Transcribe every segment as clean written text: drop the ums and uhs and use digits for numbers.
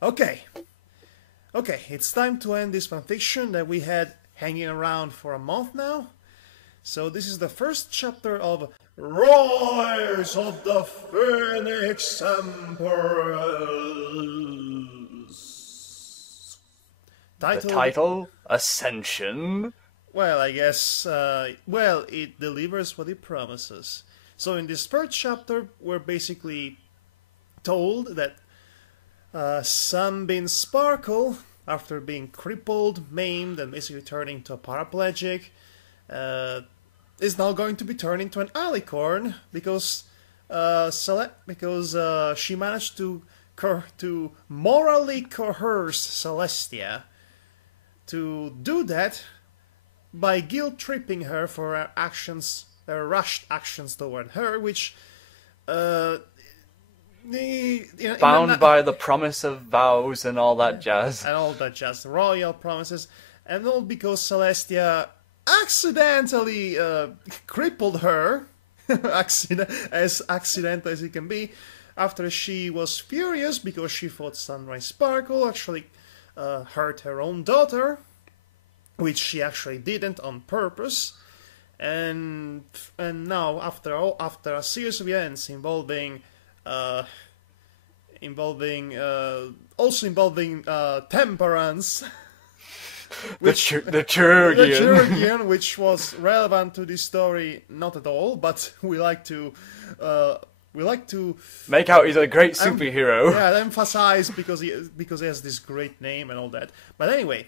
Okay, okay, it's time to end this fanfiction that we had hanging around for a month now. So this is the first chapter of Rise of the Phoenix Empress. The Title, title, Ascension. well, I guess, well, it delivers what it promises. So in this first chapter, we're basically told that Sunbeam Sparkle, after being crippled, maimed, and basically turning to a paraplegic, uh, is now going to be turned into an alicorn because she managed to morally coerce Celestia to do that by guilt tripping her for her actions, her rushed actions toward her, which Bound by the promise of vows and all that jazz. and all that jazz, royal promises, and all because Celestia accidentally crippled her, as accidental as it can be, after she was furious because she thought Sunrise Sparkle actually hurt her own daughter, which she actually didn't on purpose. And now after a series of events involving temperance, The Chirurgian. which was relevant to this story not at all, but we like to Make out he's a great superhero. yeah, emphasize because he has this great name and all that. But anyway,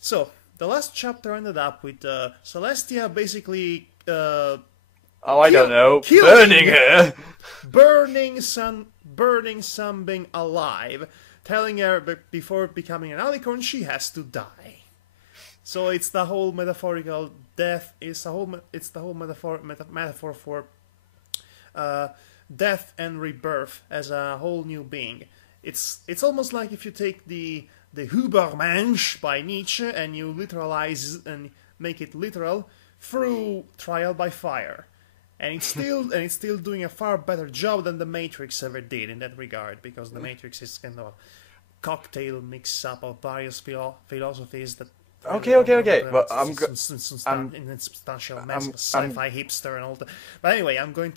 so the last chapter ended up with Celestia basically Don't know. killing Burning her. burning Sunbeam alive, telling her that before becoming an alicorn she has to die. So it's the whole metaphorical death. It's the whole metaphor for death and rebirth as a whole new being. It's almost like if you take the Übermensch by Nietzsche and you literalize and make it literal through trial by fire. And it's still doing a far better job than the Matrix ever did in that regard, because the Matrix is kind of a cocktail mix-up of various philosophies that. Okay. But I'm in its substantial mess of sci-fi hipster and all that. But anyway, I'm going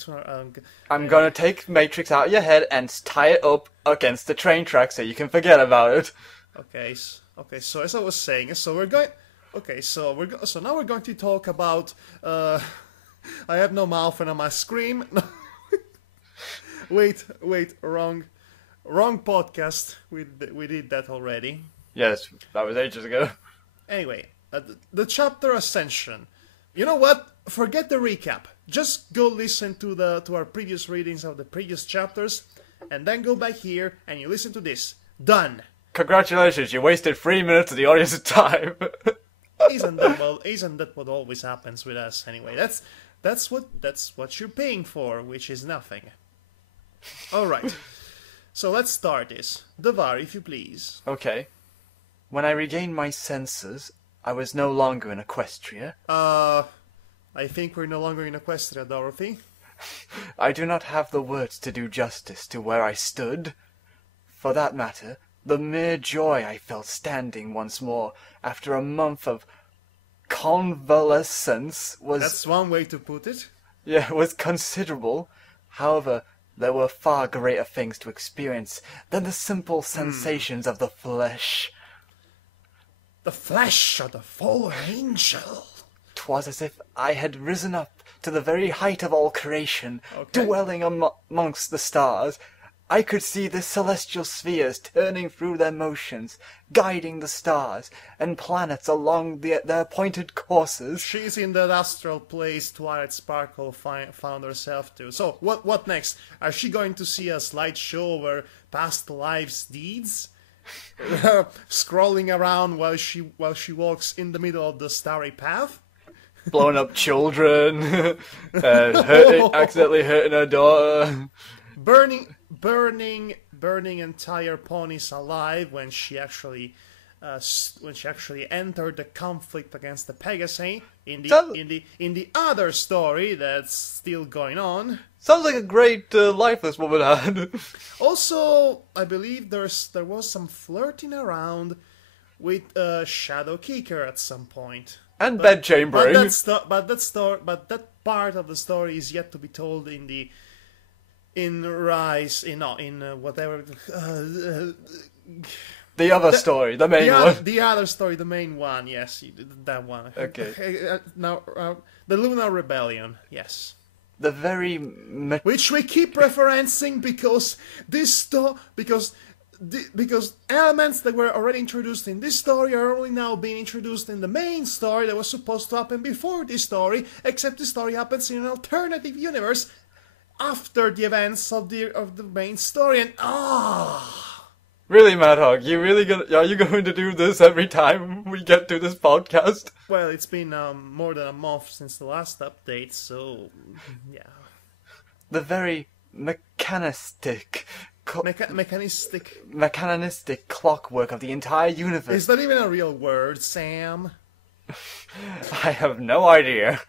gonna take Matrix out of your head and tie it up against the train track so you can forget about it. Okay. So as I was saying, so we're going. Okay. So now we're going to talk about. I have no mouth and I must scream. wait, wrong podcast. We did that already. Yes, that was ages ago. Anyway, the chapter Ascension. You know what? Forget the recap. Just go listen to our previous readings of the previous chapters, and then go back here and you listen to this. Done. Congratulations, you wasted 3 minutes of the audience's time. Isn't that what always happens with us anyway? That's what you're paying for, which is nothing. All right. So let's start this. Devar, if you please. Okay. When I regained my senses, I was no longer in Equestria. I think we're no longer in Equestria, Dorothy. I do not have the words to do justice to where I stood. For that matter, the mere joy I felt standing once more after a month of convalescence was... That's one way to put it. Yeah, was considerable. However, there were far greater things to experience than the simple sensations of the flesh. The flesh of the fallen angel. 'Twas as if I had risen up to the very height of all creation, Okay. dwelling amongst the stars. I could see the celestial spheres turning through their motions, guiding the stars and planets along their appointed courses. She's in that astral place Twilight Sparkle found herself to. So, what next? Are she going to see a slideshow of her past lives' deeds? Scrolling around while she walks in the middle of the starry path? Blowing up children, accidentally hurting her daughter. Burning entire ponies alive when she actually when she actually entered the conflict against the Pegasi in Sounds- the other story that's still going on. Sounds like a great life this woman had. Also, I believe there was some flirting around with Shadow Kicker at some point. And bedchambering. But that part of the story is yet to be told whatever. The other story, the main one. The other story, the main one. Yes, that one. Okay. Now, the Lunar Rebellion. Yes. The very... Which we keep referencing because because elements that were already introduced in this story are only now being introduced in the main story that was supposed to happen before this story, except the story happens in an alternative universe after the events of the main story, and Really, Madhog, are you going to do this every time we get to this podcast? Well, it's been more than a month since the last update, so yeah. The very mechanistic clockwork of the entire universe. Is that even a real word, Sam? I have no idea.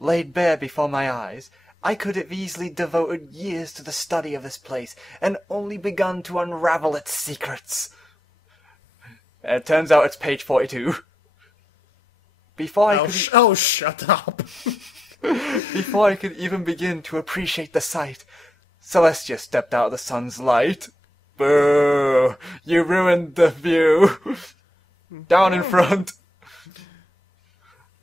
Laid bare before my eyes, I could have easily devoted years to the study of this place, and only begun to unravel its secrets. It turns out it's page 42. Shut up! Before I could even begin to appreciate the sight, Celestia stepped out of the sun's light. Boo! You ruined the view! Down in front!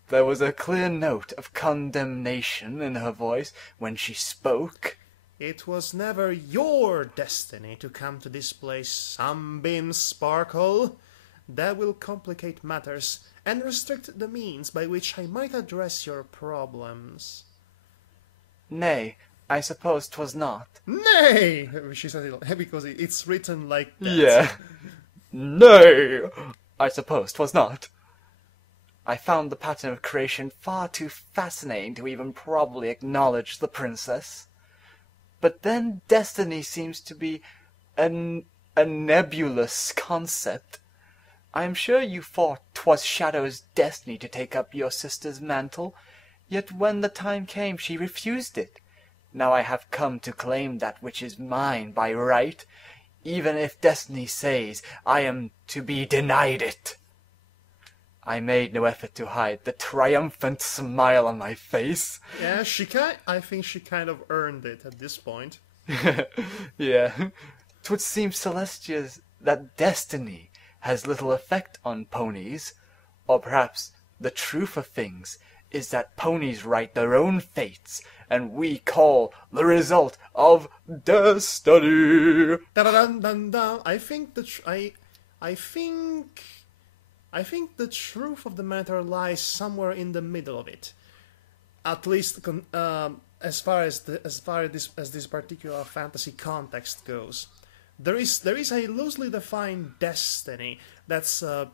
There was a clear note of condemnation in her voice when she spoke. It was never your destiny to come to this place, Sunbeam Sparkle. That will complicate matters and restrict the means by which I might address your problems. Nay, I suppose 'twas not. Nay! She said it because it's written like that. Yeah. Nay, I suppose 'twas not. I found the pattern of creation far too fascinating to even probably acknowledge the princess. But then destiny seems to be a nebulous concept. I am sure you thought 'twas Shadow's destiny to take up your sister's mantle, yet when the time came she refused it. Now I have come to claim that which is mine by right, even if destiny says I am to be denied it. I made no effort to hide the triumphant smile on my face. Yeah, I think she kind of earned it at this point. Yeah. 'Twould seem Celestia's that destiny has little effect on ponies. Or perhaps the truth of things is that ponies write their own fates, and we call the result of destiny. Da-da-dun-dun-dun. I think the truth of the matter lies somewhere in the middle of it. At least as far as this particular fantasy context goes. There is a loosely defined destiny that's a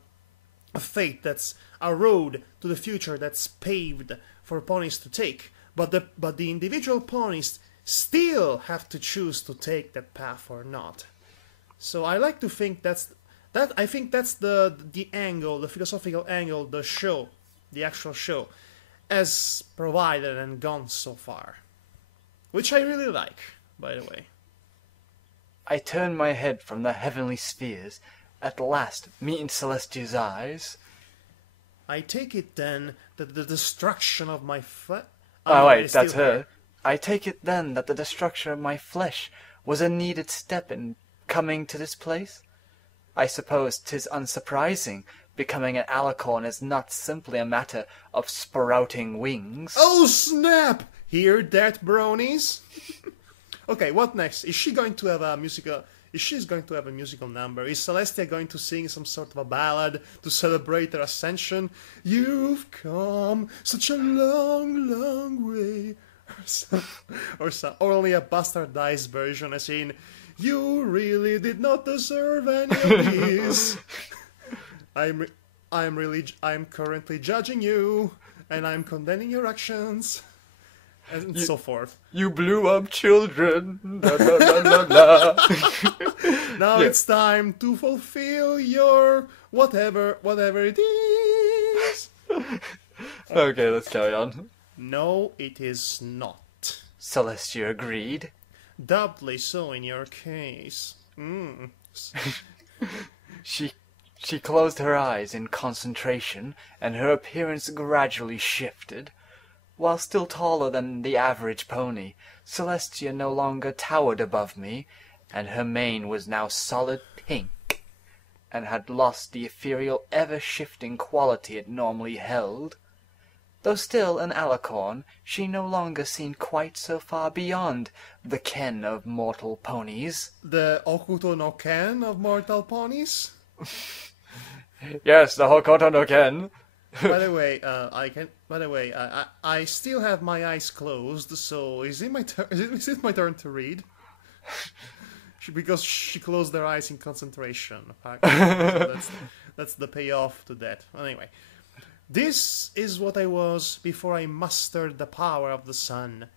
fate, that's a road to the future that's paved for ponies to take, but the individual ponies still have to choose to take that path or not. So I like to think I think that's the angle, the philosophical angle, the actual show, has provided and gone so far. Which I really like, by the way. I turned my head from the heavenly spheres, at last meeting Celestia's eyes. I take it then that the destruction of my flesh... Oh wait, that's her. I take it then that the destruction of my flesh was a needed step in coming to this place? I suppose 'tis unsurprising, becoming an alicorn is not simply a matter of sprouting wings. Oh snap! Hear that, bronies? Okay, what next? Is she going to have a musical... Is she going to have a musical number? Is Celestia going to sing some sort of a ballad to celebrate her ascension? You've come such a long, long way. Or only a bastardized version, as in, you really did not deserve any of these. I'm currently judging you, and I'm condemning your actions. and so forth. You blew up children. La, la, la, la, la. Now Yeah. it's time to fulfill your whatever it is. Okay, let's carry on. No, it is not. Celestia agreed. Doubly so in your case. Mm. She closed her eyes in concentration, and her appearance gradually shifted. While still taller than the average pony, Celestia no longer towered above me, and her mane was now solid pink, and had lost the ethereal, ever-shifting quality it normally held. Though still an alicorn, she no longer seemed quite so far beyond the ken of mortal ponies. The Okuto no Ken of mortal ponies? Yes, the Hokoto no Ken. By the way, I still have my eyes closed, so is it my turn? Is it my turn to read? Because she closed her eyes in concentration. So that's the payoff to that. Anyway, this is what I was before I mastered the power of the sun.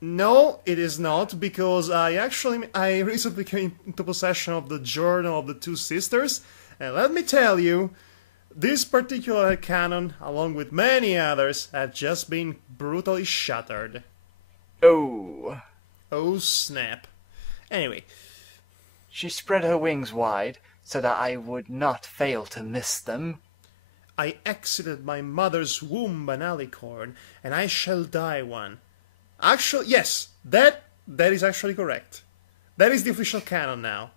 No, it is not, because I recently came into possession of the Journal of the Two Sisters, and let me tell you, this particular canon, along with many others, had just been brutally shattered. Oh. Oh snap. Anyway, She spread her wings wide, so that I would not fail to miss them. I exited my mother's womb an alicorn, and I shall die one. Actually, yes, that is actually correct. That is the official canon now.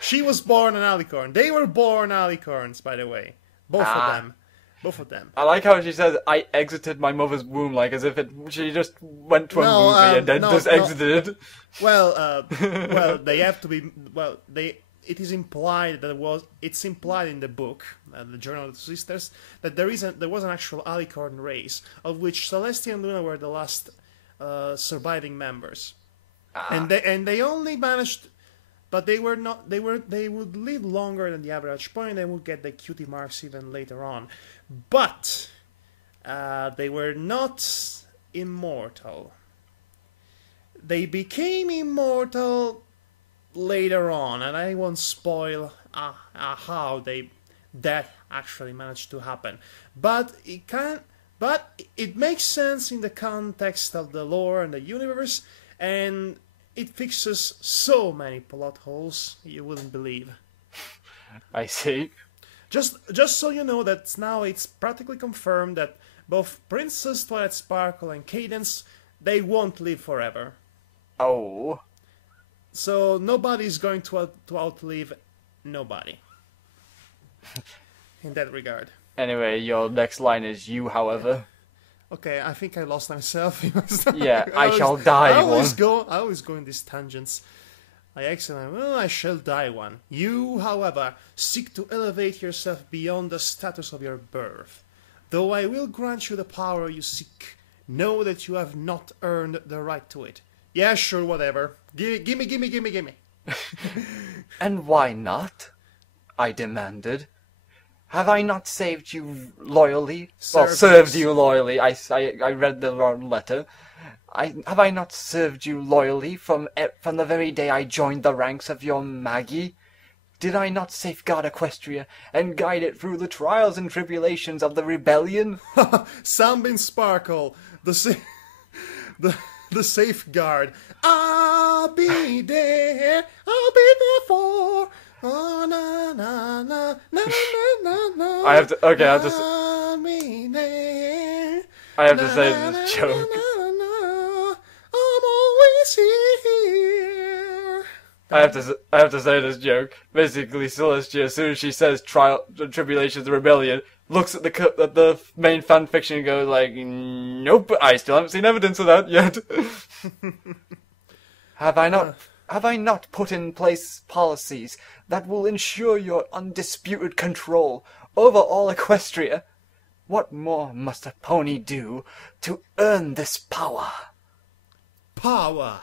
She was born an alicorn. They were born alicorns, by the way. Both of them. Both of them. I like how she says, I exited my mother's womb, like as if she just went to a movie and then just exited. Well, they have to be. Well, it is implied that it's implied in the book, the Journal of the Sisters, that there was an actual alicorn race of which Celestia and Luna were the last surviving members, and they only managed, but they were not. They would live longer than the average pony. They would get the cutie marks even later on, but they were not immortal. They became immortal later on, and I won't spoil how that actually managed to happen. But it makes sense in the context of the lore and the universe, and it fixes so many plot holes you wouldn't believe. I see. Just so you know that now it's practically confirmed that both Princess Twilight Sparkle and Cadence, they won't live forever. Oh. So nobody's going to outlive nobody. In that regard. Anyway, your next line is you, however. Okay, I think I lost myself. Yeah, I shall die I one. always go in these tangents. I shall die one. You, however, seek to elevate yourself beyond the status of your birth. Though I will grant you the power you seek, know that you have not earned the right to it. Yeah, sure, whatever. Gimme. And why not? I demanded. Have I not saved you loyally? Served you loyally. I read the wrong letter. Have I not served you loyally from the very day I joined the ranks of your Maggie? Did I not safeguard Equestria and guide it through the trials and tribulations of the rebellion? Sunbeam Sparkle, the safeguard. I'll be there for. Oh, na na na na na na. I have to say this joke. I'm always here. I have to say this joke. Basically, Celestia, as soon as she says trial, tribulations, rebellion, looks at the main fan fiction and goes like, nope, I still haven't seen evidence of that yet. Have I not put in place policies that will ensure your undisputed control over all Equestria? What more must a pony do to earn this power? Power,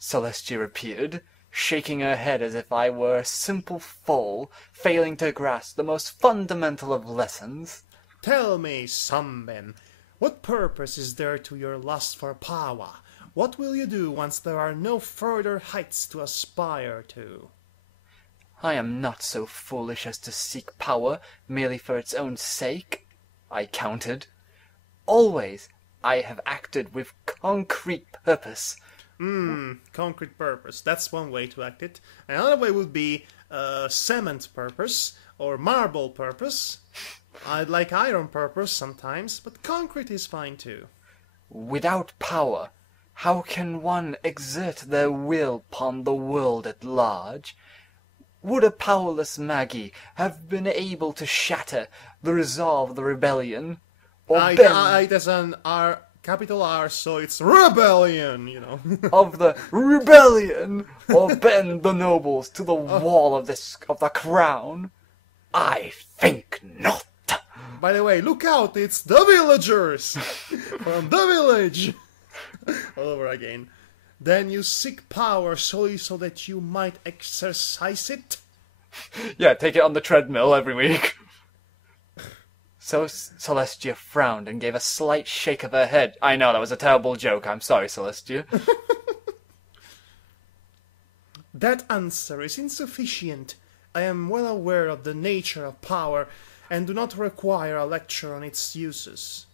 Celestia repeated, shaking her head as if I were a simple foal, failing to grasp the most fundamental of lessons. Tell me, Sunbeam, What purpose is there to your lust for power? What will you do once there are no further heights to aspire to? I am not so foolish as to seek power merely for its own sake, I countered. Always I have acted with concrete purpose. Concrete purpose. That's one way to act it. Another way would be cement purpose or marble purpose. I'd like iron purpose sometimes, but concrete is fine too. Without power, how can one exert their will upon the world at large? Would a powerless Maggie have been able to shatter the resolve of the rebellion? Or There's an R, capital R, so it's rebellion, you know. of the rebellion, or bend the nobles to the wall of the crown? I think not. By the way, look out, it's the villagers from the village. All over again. Then you seek power solely so that you might exercise it? Yeah, take it on the treadmill every week. So Celestia frowned and gave a slight shake of her head. I know, that was a terrible joke. I'm sorry, Celestia. That answer is insufficient. I am well aware of the nature of power and do not require a lecture on its uses.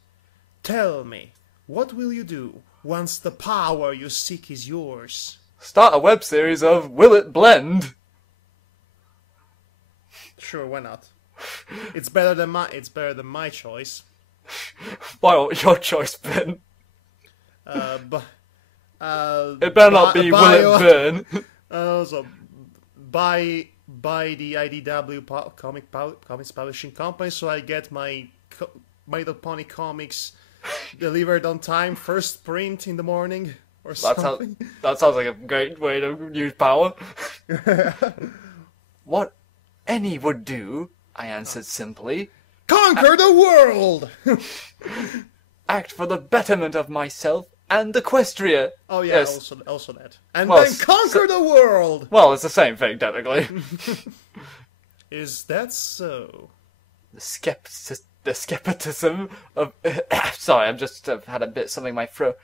Tell me, what will you do once the power you seek is yours? Start a web series of Will It Blend? Sure, why not? It's better than my choice. Why won't your choice, Ben? It It better not be Will It Burn. So buy the IDW comics publishing company, so I get my My Little Pony comics delivered on time, first print in the morning or something. That sounds like a great way to use power. What any would do, I answered simply. Conquer the world! Act for the betterment of myself and Equestria. Oh yeah, yes. also that. And Well, then conquer the world! Well, it's the same thing, technically. Is that so? The skepticism of... Sorry, I've just had a bit something in my throat.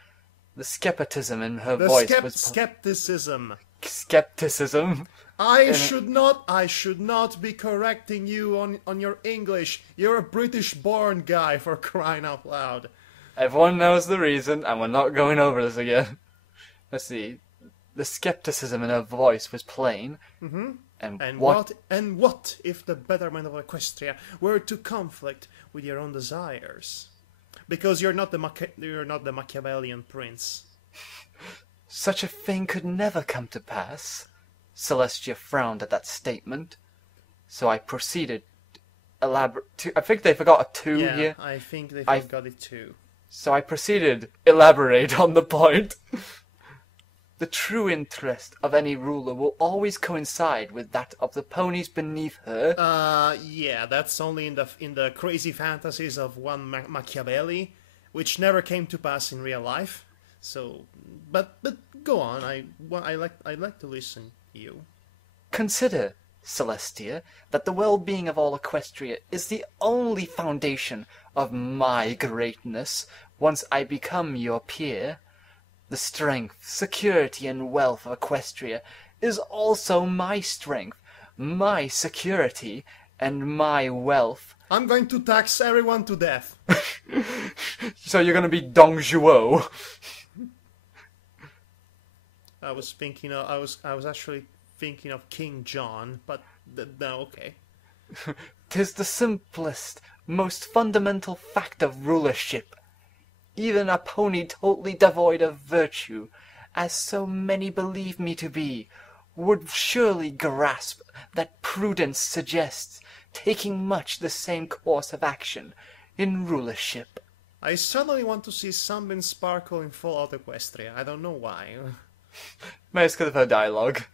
The skepticism in her voice was... Skepticism. Skepticism. I should not be correcting you on your English. You're a British-born guy, for crying out loud. Everyone knows the reason, and we're not going over this again. Let's see. The skepticism in her voice was plain. Mm-hmm. And what if the betterment of Equestria were to conflict with your own desires? Because you're not the Machiavellian prince. Such a thing could never come to pass. Celestia frowned at that statement. So I proceeded elaborate. I think they forgot a 2 here. Yeah, I think they forgot it too. So I proceeded elaborate on the point. The true interest of any ruler will always coincide with that of the ponies beneath her. Yeah, that's only in the crazy fantasies of one Machiavelli, which never came to pass in real life. So, but go on. I like to listen to you. Consider, Celestia, that the well-being of all Equestria is the only foundation of my greatness once I become your peer. The strength, security, and wealth of Equestria is also my strength, my security, and my wealth. I'm going to tax everyone to death. So you're going to be Dong Zhuo. I was actually thinking of King John, but no, okay. 'Tis the simplest, most fundamental fact of rulership. Even a pony totally devoid of virtue, as so many believe me to be, would surely grasp that prudence suggests taking much the same course of action in rulership. I suddenly want to see Sunbeam sparkle in Fallout Equestria. I don't know why. Maybe it's because of her dialogue.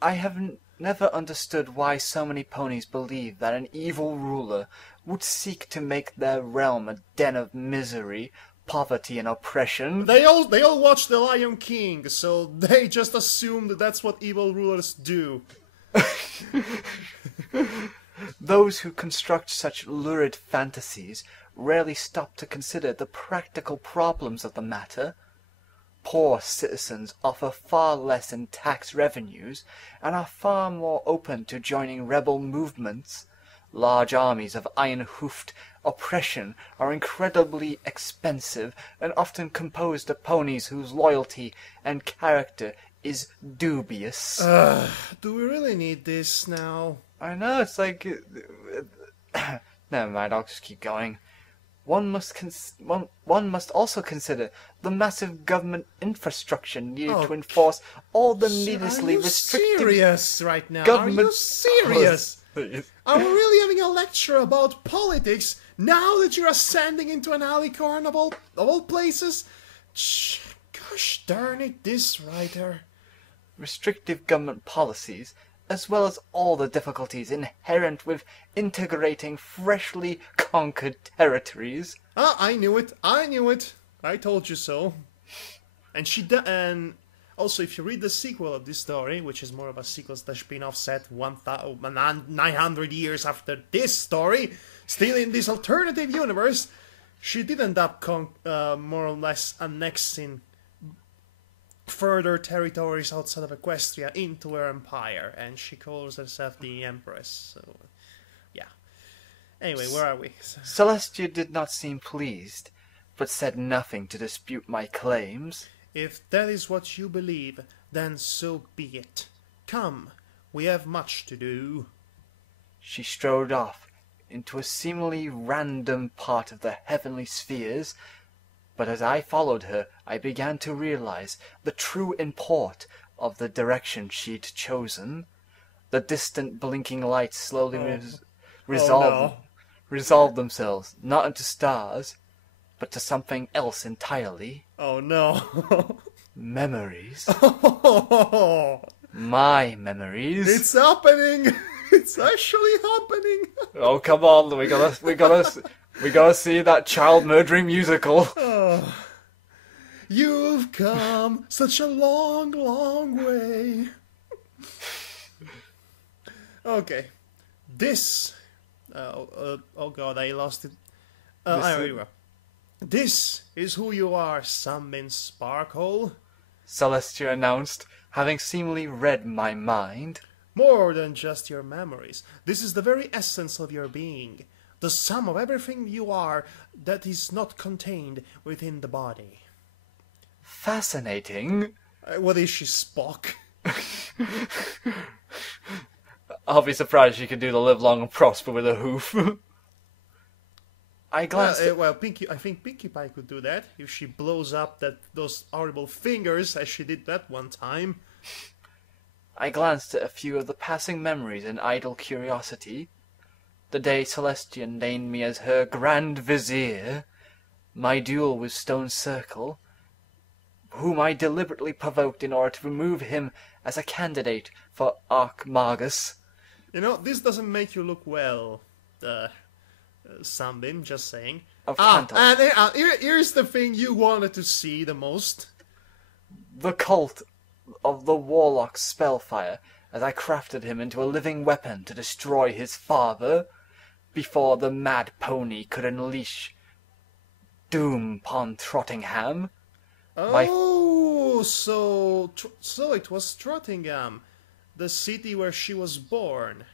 I have never understood why so many ponies believe that an evil ruler would seek to make their realm a den of misery, poverty, and oppression. They all watch The Lion King, so they just assume that that's what evil rulers do. Those who construct such lurid fantasies rarely stop to consider the practical problems of the matter. Poor citizens offer far less in tax revenues, and are far more open to joining rebel movements. Large armies of iron-hoofed oppression are incredibly expensive, and often composed of ponies whose loyalty and character is dubious. Do we really need this now? I know, it's like... Never mind, I'll just keep going. One must also consider the massive government infrastructure needed to enforce all the needlessly restrictive... Are you serious right now? government Are you serious? policies. Are we really having a lecture about politics now that you're ascending into an alley carnival of all places? Gosh darn it, this writer. Restrictive government policies, as well as all the difficulties inherent with integrating freshly conquered territories. Ah, I knew it. I told you so. And also, if you read the sequel of this story, which is more of a sequel / spin-off set 900 years after this story, still in this alternative universe, she did end up more or less annexing further territories outside of Equestria into her empire, and she calls herself the Empress. So, yeah. Anyway, where are we? Celestia did not seem pleased, but said nothing to dispute my claims. If that is what you believe, then so be it. Come, we have much to do. She strode off into a seemingly random part of the heavenly spheres, but as I followed her, I began to realize the true import of the direction she'd chosen. The distant blinking lights slowly resolved themselves, not into stars, but to something else entirely. Oh no. Memories. Oh, My memories. it's happening. It's actually happening. Oh, come on, we gotta see that child murdering musical. Oh, you've come such a long, long way. Okay, this. Oh God, I lost it. There you go. This is who you are, Sunbeam Sparkle. Celestia announced, having seemingly read my mind. More than just your memories. This is the very essence of your being. The sum of everything you are that is not contained within the body. Fascinating. What is she, Spock? I'll be surprised she can do the live long and prosper with a hoof. I glanced I think Pinkie Pie could do that if she blows up those horrible fingers as she did that one time. I glanced at a few of the passing memories in idle curiosity. The day Celestia named me as her Grand Vizier, my duel with Stone Circle, whom I deliberately provoked in order to remove him as a candidate for Archmagus. You know, this doesn't make you look well, Sunbeam, just saying. Here's the thing you wanted to see the most. The cult of the Warlock Spellfire, as I crafted him into a living weapon to destroy his father, before the mad pony could unleash doom upon Trottingham. Oh, so it was Trottingham, the city where she was born.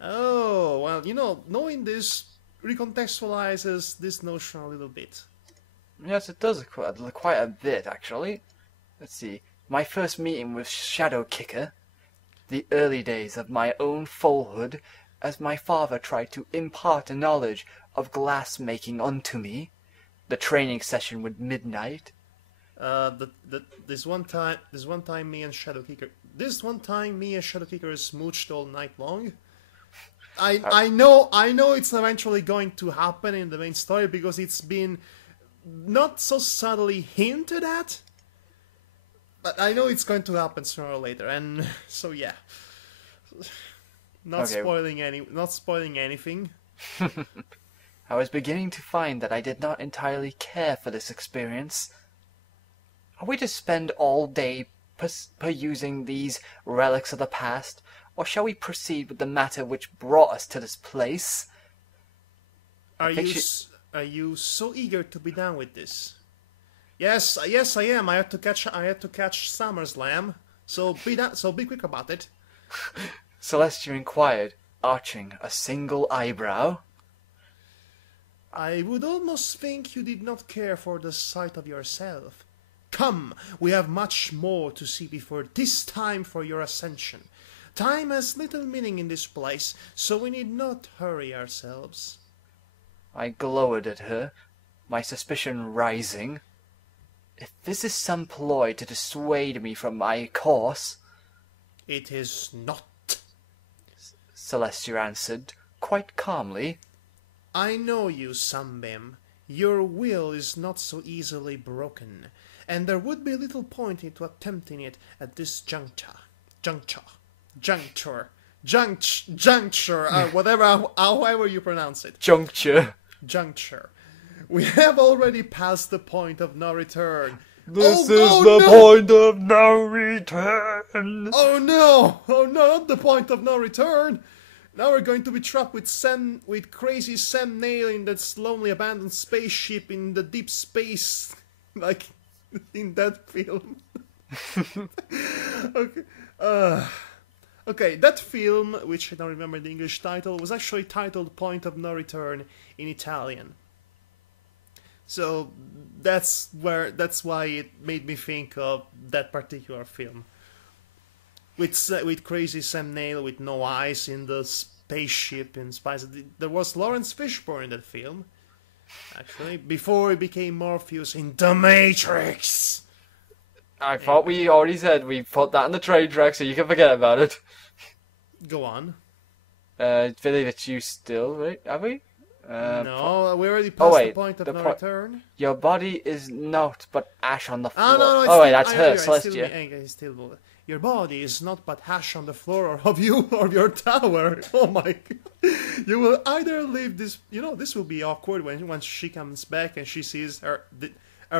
Oh, well, you know, knowing this recontextualizes this notion a little bit. Yes, it does quite a bit, actually. Let's see. My first meeting with Shadow Kicker, the early days of my own foalhood, as my father tried to impart a knowledge of glass-making unto me, the training session with Midnight. This one time me and Shadow Kicker smooched all night long. I know it's eventually going to happen in the main story because it's been not so subtly hinted at, but I know it's going to happen sooner or later, and so yeah. Not spoiling anything. I was beginning to find that I did not entirely care for this experience. Are we to spend all day perusing these relics of the past, or shall we proceed with the matter which brought us to this place? Are think you she... are you so eager to be done with this? Yes, yes, I am. I had to catch SummerSlam. So be quick about it. Celestia inquired, arching a single eyebrow. I would almost think you did not care for the sight of yourself. Come, we have much more to see before 'tis time for your ascension. Time has little meaning in this place, so we need not hurry ourselves. I glowered at her, my suspicion rising. If this is some ploy to dissuade me from my course... It is not. Celestia answered, quite calmly. I know you, Sunbeam. Your will is not so easily broken, and there would be little point into attempting it at this juncture, whatever, however you pronounce it. Juncture. We have already passed the point of no return. This is the point of no return. Oh no, not the point of no return. Now we're going to be trapped with crazy Sam Neill in that lonely abandoned spaceship in the deep space, like in that film. Okay, that film, which I don't remember the English title, was actually titled Point of No Return in Italian. So that's why it made me think of that particular film. With crazy Sam Neill with no eyes in the spaceship in Spice. There was Lawrence Fishburne in that film, actually, before he became Morpheus in The Matrix. I thought we already said we put that in the train track, so you can forget about it. Go on. I believe it's you still, right? Have we? No, we already passed the point of no return. Your body is not but ash on the floor. No, oh, wait, that's her, Celestia. Your body is not but ash on the floor of you or your tower. Oh my God. You will either leave this... this will be awkward once she comes back and she sees her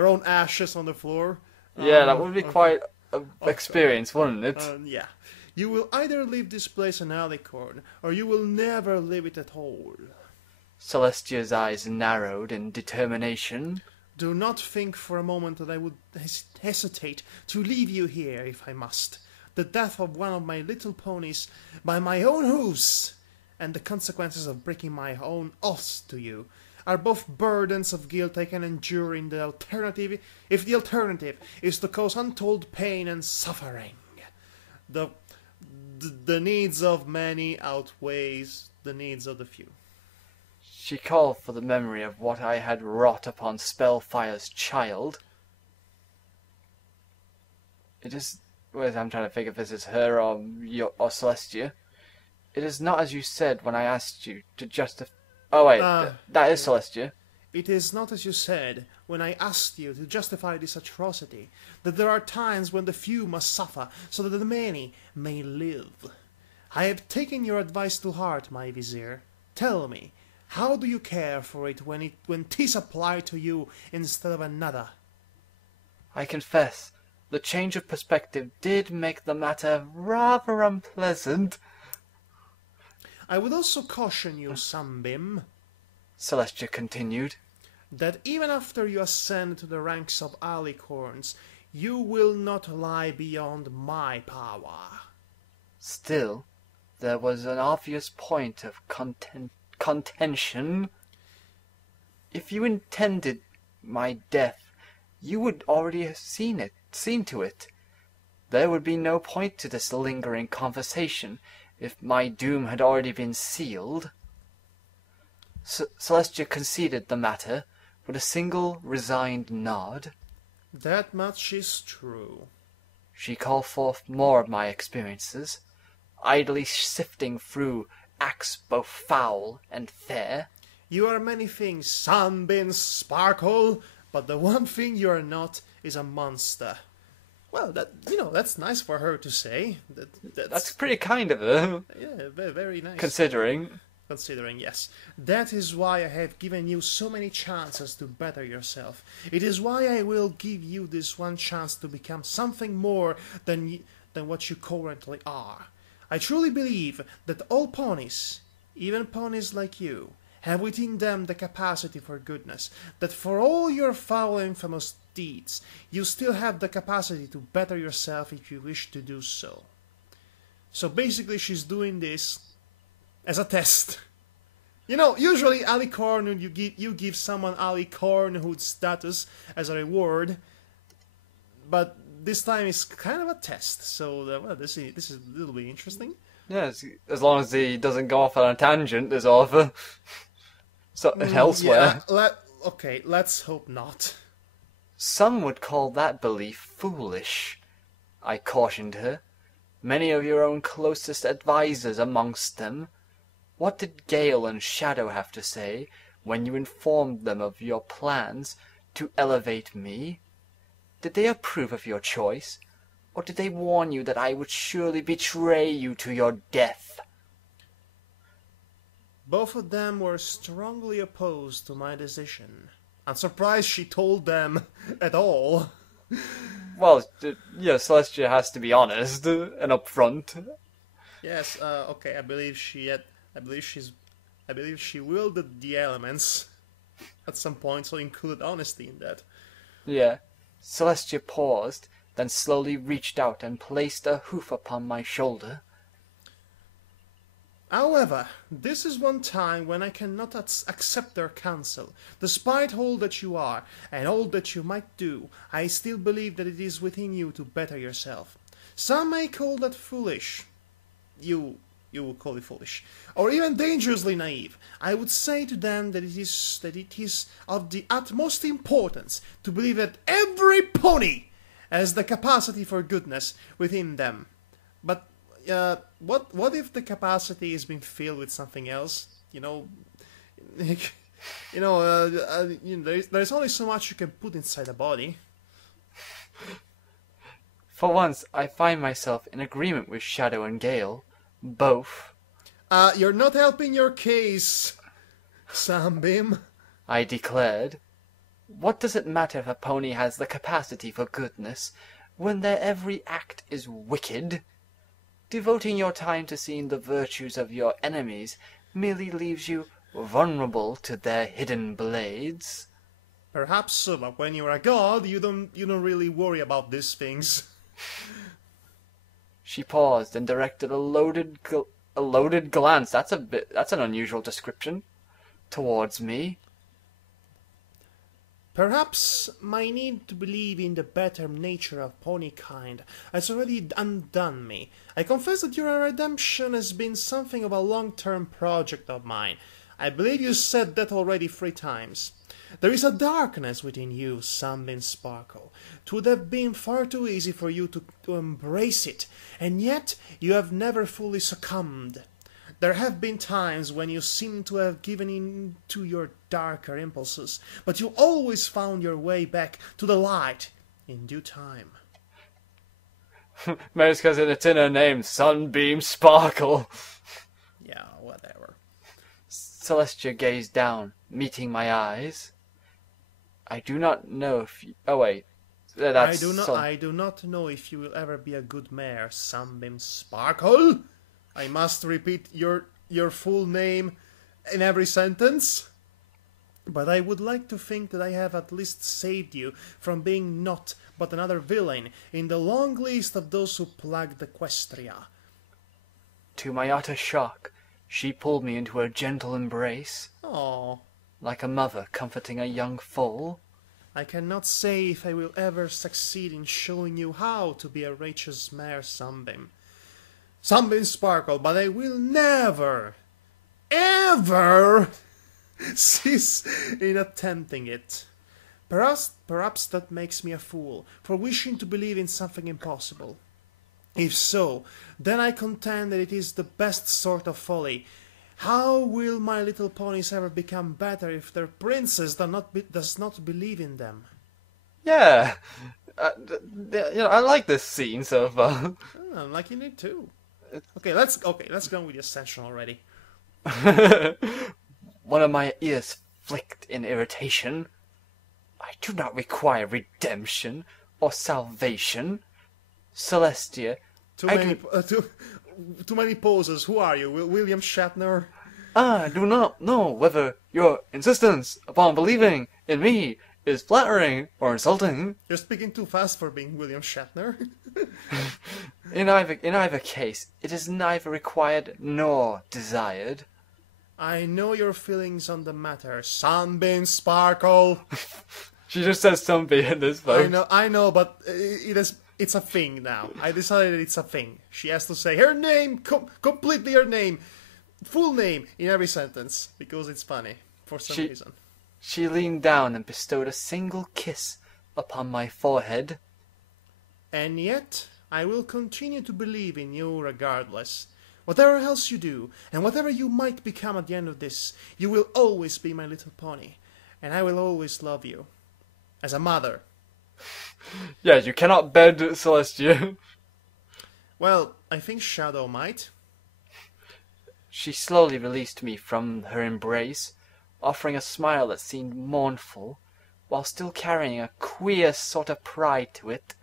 own ashes on the floor. Yeah, that would be quite an experience, wouldn't it? Yeah. You will either leave this place an alicorn, or you will never leave it at all. Celestia's eyes narrowed in determination. Do not think for a moment that I would hesitate to leave you here if I must. The death of one of my little ponies by my own hooves, and the consequences of breaking my own oaths to you, are both burdens of guilt I can endure if the alternative is to cause untold pain and suffering. The needs of many outweighs the needs of the few. She called for the memory of what I had wrought upon Spellfire's child. It is... Wait, I'm trying to figure if this is her or Celestia. It is not as you said when I asked you to justify... Oh wait, that is Celestia. It is not as you said when I asked you to justify this atrocity, that there are times when the few must suffer so that the many may live. I have taken your advice to heart, my vizier. Tell me, how do you care for it when 'tis applied to you instead of another? I confess, the change of perspective did make the matter rather unpleasant. I would also caution you, Sunbeam, Celestia continued, that even after you ascend to the ranks of alicorns, you will not lie beyond my power. Still, there was an obvious point of contention. If you intended my death, you would already have seen to it. There would be no point to this lingering conversation if my doom had already been sealed. Celestia conceded the matter with a single resigned nod. That much is true. She called forth more of my experiences, idly sifting through acts both foul and fair. You are many things, Sunbeam Sparkle, but the one thing you are not is a monster. Well, that's nice for her to say. That's pretty kind of her. Yeah, very nice. Considering, yes. That is why I have given you so many chances to better yourself. It is why I will give you this one chance to become something more than what you currently are. I truly believe that all ponies, even ponies like you, have within them the capacity for goodness, that for all your foul and infamous deeds, you still have the capacity to better yourself if you wish to do so. So basically she's doing this as a test. You know, usually alicornhood, you give someone alicornhood status as a reward, but this time it's kind of a test. So well, this is a little bit interesting. Yes, as long as he doesn't go off on a tangent, as often. Something elsewhere. Yeah, okay, let's hope not. Some would call that belief foolish, I cautioned her. Many of your own closest advisers amongst them. What did Gale and Shadow have to say when you informed them of your plans to elevate me? Did they approve of your choice, or did they warn you that I would surely betray you to your death? Both of them were strongly opposed to my decision. I'm surprised she told them at all. Well, yeah, Celestia has to be honest and upfront. Yes, okay, I believe she wielded the elements at some point, so included honesty in that. Yeah. Celestia paused, then slowly reached out and placed a hoof upon my shoulder. However, this is one time when I cannot accept their counsel. Despite all that you are, and all that you might do, I still believe that it is within you to better yourself. Some may call that foolish. You will call it foolish. Or even dangerously naive. I would say to them that it is of the utmost importance to believe that every pony has the capacity for goodness within them. But what if the capacity has been filled with something else? There's only so much you can put inside a body. For once, I find myself in agreement with Shadow and Gale. Both. You're not helping your case, Sunbeam, I declared. What does it matter if a pony has the capacity for goodness, when their every act is wicked? Devoting your time to seeing the virtues of your enemies merely leaves you vulnerable to their hidden blades. Perhaps so, but when you're a god, you don't really worry about these things. She paused and directed a loaded glance. That's an unusual description. Towards me. Perhaps my need to believe in the better nature of ponykind has already undone me. I confess that your redemption has been something of a long-term project of mine. I believe you said that already 3 times. There is a darkness within you, Sunbeam Sparkle. It would have been far too easy for you to embrace it, and yet you have never fully succumbed. There have been times when you seem to have given in to your darker impulses, but you always found your way back to the light in due time. Maybe it's because it's in her name, Sunbeam Sparkle. Yeah, whatever. Celestia gazed down, meeting my eyes. I do not know if you... Oh, wait. I do not know if you will ever be a good mare, Sunbeam Sparkle. I must repeat your full name in every sentence. But I would like to think that I have at least saved you from being naught but another villain in the long list of those who plagued Equestria. To my utter shock, she pulled me into her gentle embrace. Oh, like a mother comforting a young foal. I cannot say if I will ever succeed in showing you how to be a righteous mare, Sunbeam Sparkle, but I will never, ever cease in attempting it. Perhaps that makes me a fool for wishing to believe in something impossible. If so, then I contend that it is the best sort of folly. How will my little ponies ever become better if their princess does not believe in them? Yeah, I like this scene so far. I'm liking it too. Okay, let's go with the ascension already. One of my ears flicked in irritation. I do not require redemption or salvation. Celestia, Too many poses. Who are you, William Shatner? I do not know whether your insistence upon believing in me is flattering or insulting. You're speaking too fast for being William Shatner. In either case, it is neither required nor desired. I know your feelings on the matter, Sunbeam Sparkle. She just says something in this vote. I know, but it's a thing now. I decided it's a thing. She has to say her name, completely her name, full name in every sentence, because it's funny, for some reason. She leaned down and bestowed a single kiss upon my forehead. And yet, I will continue to believe in you regardless. Whatever else you do, and whatever you might become at the end of this, you will always be my little pony, and I will always love you. As a mother. Yeah, you cannot bed Celestia. Well, I think Shadow might. She slowly released me from her embrace, offering a smile that seemed mournful, while still carrying a queer sort of pride to it.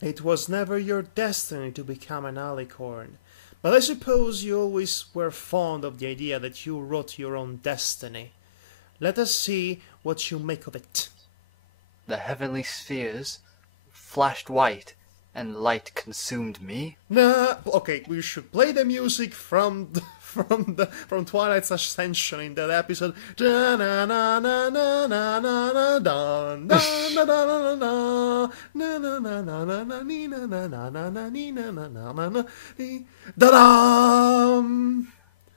It was never your destiny to become an alicorn, but I suppose you always were fond of the idea that you wrote your own destiny. Let us see what you make of it. The heavenly spheres flashed white, and light consumed me. Okay, we should play the music from Twilight's Ascension in that episode.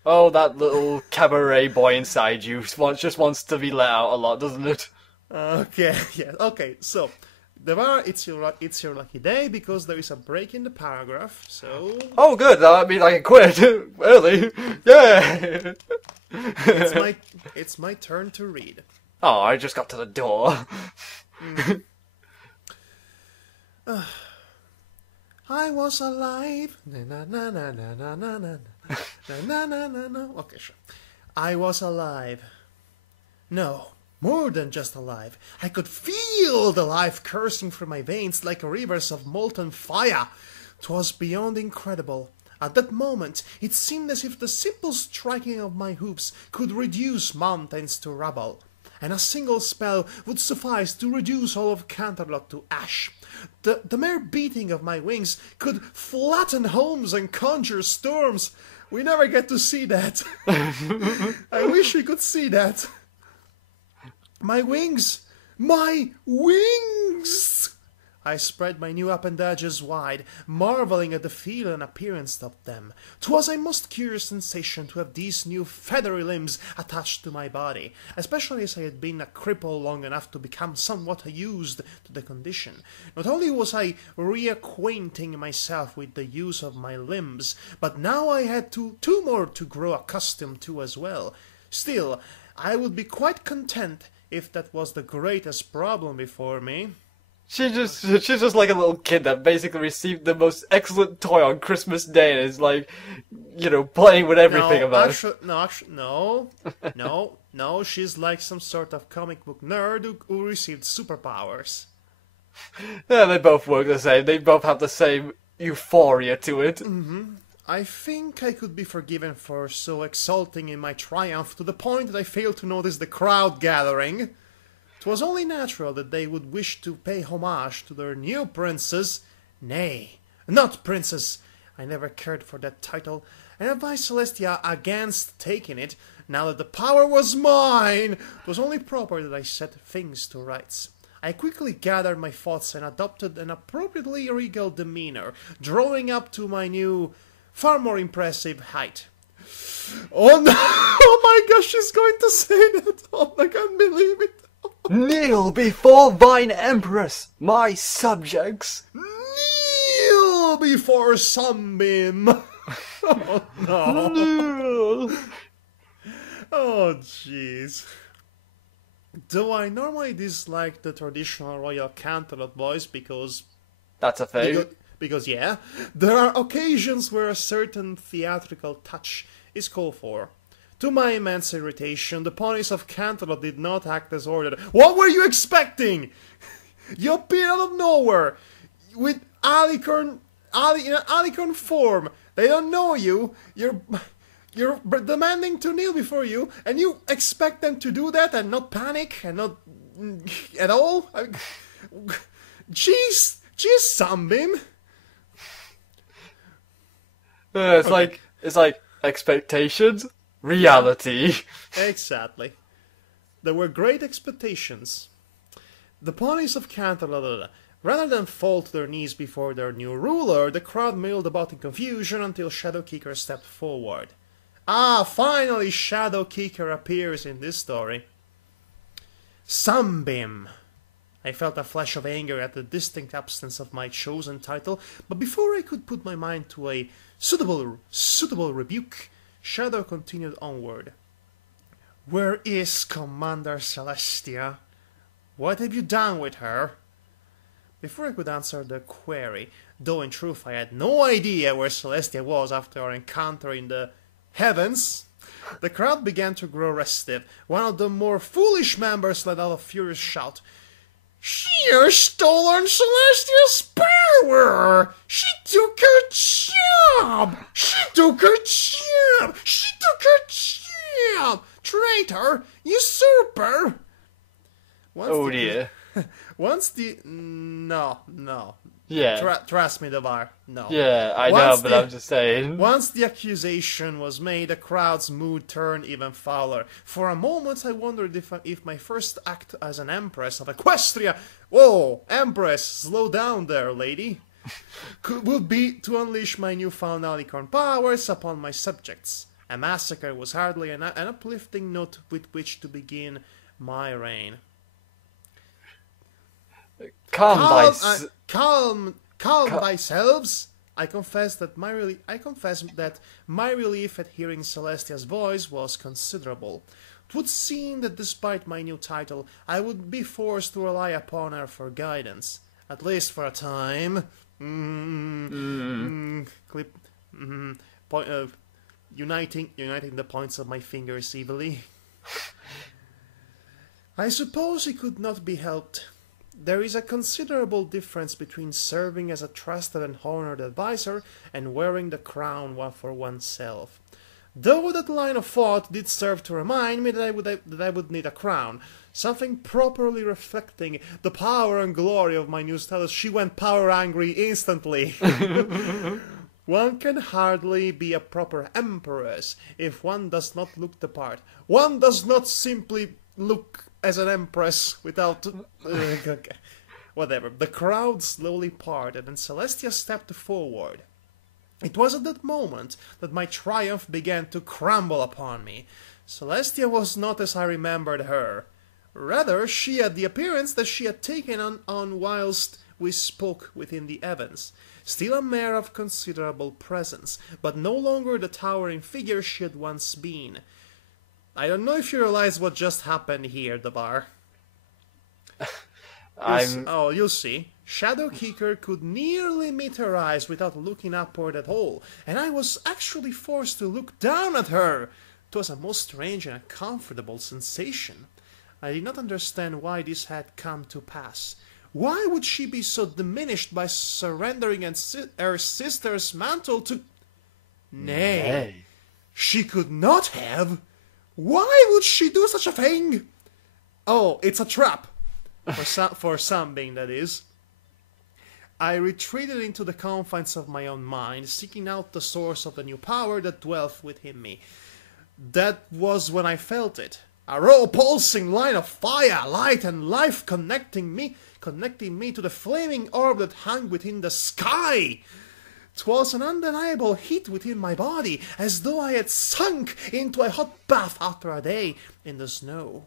Oh, that little cabaret boy inside you just wants to be let out a lot, doesn't it? Okay, yeah, okay, so it's your lucky day because there is a break in the paragraph, so... Oh, good, that means I can quit early. Yay! It's my turn to read. Oh, I just got to the door. I was alive. Na na na na na na na na na na na. Okay, sure. I was alive. No. More than just alive. I could feel the life coursing through my veins like rivers of molten fire. 'Twas beyond incredible. At that moment, it seemed as if the simple striking of my hoofs could reduce mountains to rubble, and a single spell would suffice to reduce all of Canterlot to ash. The mere beating of my wings could flatten homes and conjure storms. We never get to see that. I wish we could see that. My wings! My wings! I spread my new appendages wide, marvelling at the feel and appearance of them. 'Twas a most curious sensation to have these new feathery limbs attached to my body, especially as I had been a cripple long enough to become somewhat used to the condition. Not only was I reacquainting myself with the use of my limbs, but now I had two more to grow accustomed to as well. Still, I would be quite content if that was the greatest problem before me. She's just like a little kid that basically received the most excellent toy on Christmas Day and is like, playing with everything about it. No, she's like some sort of comic book nerd who received superpowers. Yeah, they both work the same. They both have the same euphoria to it. Mm-hmm. I think I could be forgiven for so exulting in my triumph to the point that I failed to notice the crowd gathering. 'Twas only natural that they would wish to pay homage to their new princess. Nay, not princess. I never cared for that title, and advised Celestia against taking it. Now that the power was mine, it was only proper that I set things to rights. I quickly gathered my thoughts and adopted an appropriately regal demeanor, drawing up to my new, far more impressive height. Oh no! Oh my gosh, she's going to say that! Oh, I can't believe it! Kneel before thine Empress, my subjects! Kneel before Sunbeam! Oh no! Kneel! Oh jeez. Do I normally dislike the traditional Royal Canterlot voice because... That's a thing. Because yeah, there are occasions where a certain theatrical touch is called for. To my immense irritation, the ponies of Canterlot did not act as ordered. What were you expecting? You appeared out of nowhere with in an alicorn form. They don't know you. you're demanding to kneel before you, and you expect them to do that and not panic and not at all? Jeez, Sunbeam. It's like expectations, reality. Exactly. There were great expectations. The ponies of Cantor, rather than fall to their knees before their new ruler, the crowd milled about in confusion until Shadow Kicker stepped forward. Ah, finally Shadow Kicker appears in this story. Sunbeam. I felt a flash of anger at the distinct absence of my chosen title, but before I could put my mind to a suitable rebuke, Shadow continued onward. Where is Commander Celestia? What have you done with her? Before I could answer the query, though in truth I had no idea where Celestia was after our encounter in the heavens, the crowd began to grow restive. One of the more foolish members let out a furious shout. She has stolen Celestia's power! She took her job! She took her job! She took her job! Traitor! Usurper! Dear. No. Yeah. Trust me, Devar. No. Yeah, I know, but I'm just saying. Once the accusation was made, the crowd's mood turned even fouler. For a moment, I wondered if my first act as an Empress of Equestria... Whoa, Empress, slow down there, lady. Would be to unleash my newfound alicorn powers upon my subjects. A massacre was hardly an uplifting note with which to begin my reign. Calm thyselves. I confess that my relief at hearing Celestia's voice was considerable. 'Twould seem that despite my new title, I would be forced to rely upon her for guidance, at least for a time. Uniting the points of my fingers evilly. I suppose it could not be helped. There is a considerable difference between serving as a trusted and honored advisor and wearing the crown for oneself. Though that line of thought did serve to remind me that I would need a crown, something properly reflecting the power and glory of my new status, she went power-angry instantly. One can hardly be a proper empress if one does not look the part. One does not simply look as an empress without... Whatever. The crowd slowly parted and Celestia stepped forward. It was at that moment that my triumph began to crumble upon me. Celestia was not as I remembered her. Rather, she had the appearance that she had taken on whilst we spoke within the heavens. Still a mare of considerable presence, but no longer the towering figure she had once been. I don't know if you realize what just happened here, Devar. You'll see. Shadow Kicker could nearly meet her eyes without looking upward at all, and I was actually forced to look down at her. 'Twas a most strange and uncomfortable sensation. I did not understand why this had come to pass. Why would she be so diminished by surrendering her sister's mantle to... Nay, she could not have. Why would she do such a thing? Oh, it's a trap. For Sunbeam, that is. I retreated into the confines of my own mind, seeking out the source of the new power that dwelt within me. That was when I felt it. A raw pulsing line of fire, light, and life connecting me to the flaming orb that hung within the sky. 'Twas an undeniable heat within my body, as though I had sunk into a hot bath after a day in the snow.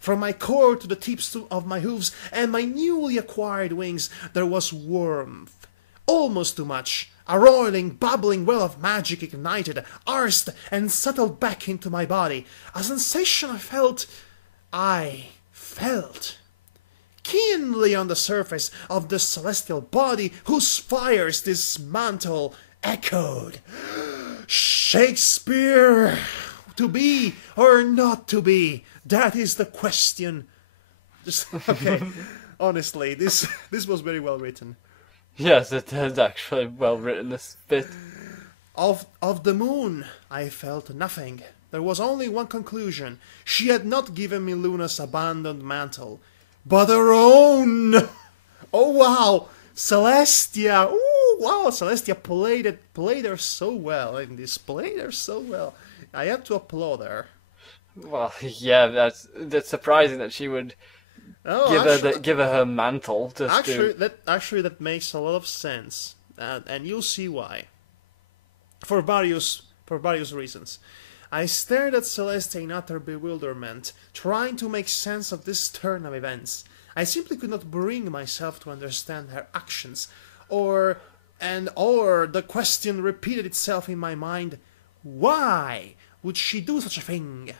From my core to the tips of my hooves and my newly acquired wings there was warmth, almost too much. A roiling, bubbling well of magic ignited, arsed, and settled back into my body. A sensation I felt keenly on the surface of the celestial body whose fires this mantle echoed. Shakespeare! To be or not to be? That is the question. Okay, honestly, this was very well written. Yes, it is actually well written, this bit. Of the moon, I felt nothing. There was only one conclusion. She had not given me Luna's abandoned mantle, but her own. Oh wow, Celestia! Ooh, wow, Celestia played her so well and displayed her so well. I have to applaud her. Well, yeah, that's surprising that she would give her her mantle. That makes a lot of sense, and you'll see why. For various reasons. I stared at Celestia in utter bewilderment, trying to make sense of this turn of events. I simply could not bring myself to understand her actions, or the question repeated itself in my mind: why would she do such a thing?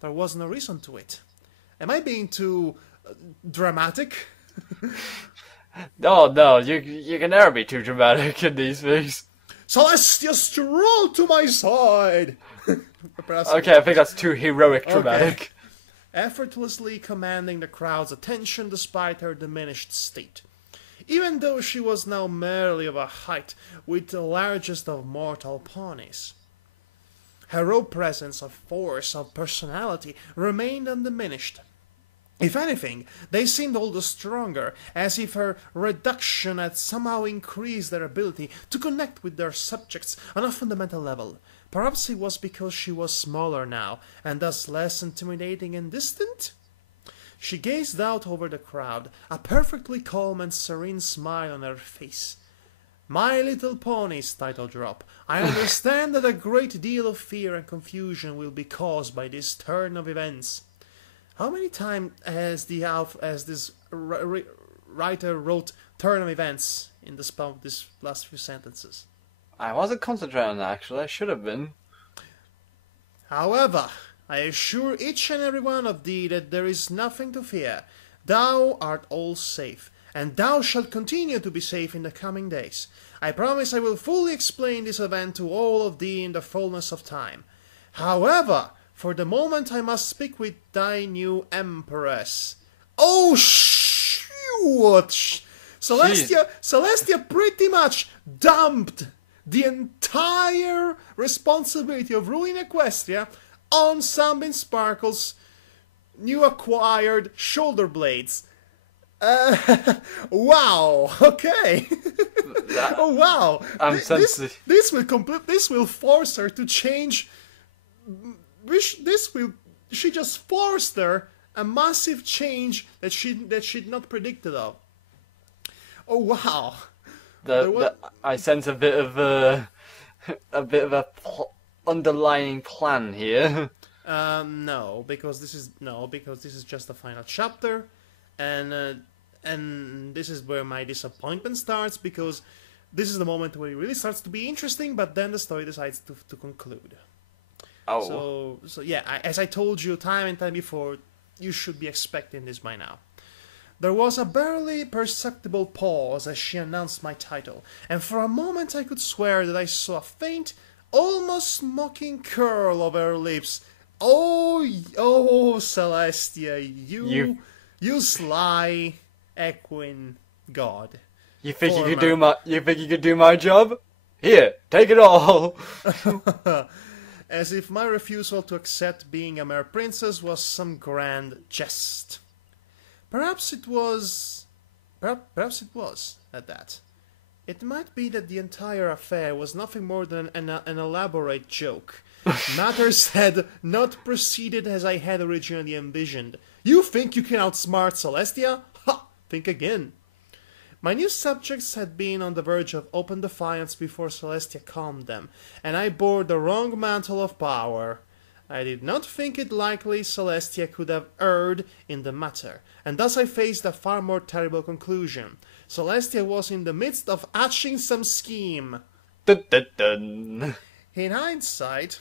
There was no reason to it. Am I being too dramatic? No, you can never be too dramatic in these things. Celestia strolled to my side. Okay, I think that's too heroic dramatic. Okay. Effortlessly commanding the crowd's attention despite her diminished state. Even though she was now merely of a height with the largest of mortal ponies. Her raw presence of force, of personality, remained undiminished. If anything, they seemed all the stronger, as if her reduction had somehow increased their ability to connect with their subjects on a fundamental level. Perhaps it was because she was smaller now, and thus less intimidating and distant? She gazed out over the crowd, a perfectly calm and serene smile on her face. My Little Ponies title drop. I understand that a great deal of fear and confusion will be caused by this turn of events. How many times has this writer wrote turn of events in this last few sentences? I wasn't concentrating on that, actually. I should have been. However, I assure each and every one of thee that there is nothing to fear. Thou art all safe, and thou shalt continue to be safe in the coming days. I promise I will fully explain this event to all of thee in the fullness of time. However, for the moment I must speak with thy new Empress. Oh, shoot! Celestia pretty much dumped the entire responsibility of ruling Equestria on Sunbeam Sparkle's new acquired shoulder blades. Wow. Okay. Oh wow. This will force her to change. She just forced her a massive change that she'd not predicted of. Oh wow. I sense a bit of a underlying plan here. No, because this is just the final chapter, and this is where my disappointment starts, because this is the moment where it really starts to be interesting, but then the story decides to conclude. Oh. So yeah, as I told you time and time before, you should be expecting this by now. There was a barely perceptible pause as she announced my title, and for a moment I could swear that I saw a faint, almost mocking curl of her lips. Oh, Celestia, you sly equine god. You think you could do my job? Here, take it all. As if my refusal to accept being a mere princess was some grand jest. Perhaps it was at that. It might be that the entire affair was nothing more than an elaborate joke. Matters had not proceeded as I had originally envisioned. You think you can outsmart Celestia? Ha! Think again. My new subjects had been on the verge of open defiance before Celestia calmed them, and I bore the wrong mantle of power. I did not think it likely Celestia could have erred in the matter, and thus I faced a far more terrible conclusion. Celestia was in the midst of hatching some scheme. Dun, dun, dun. In hindsight,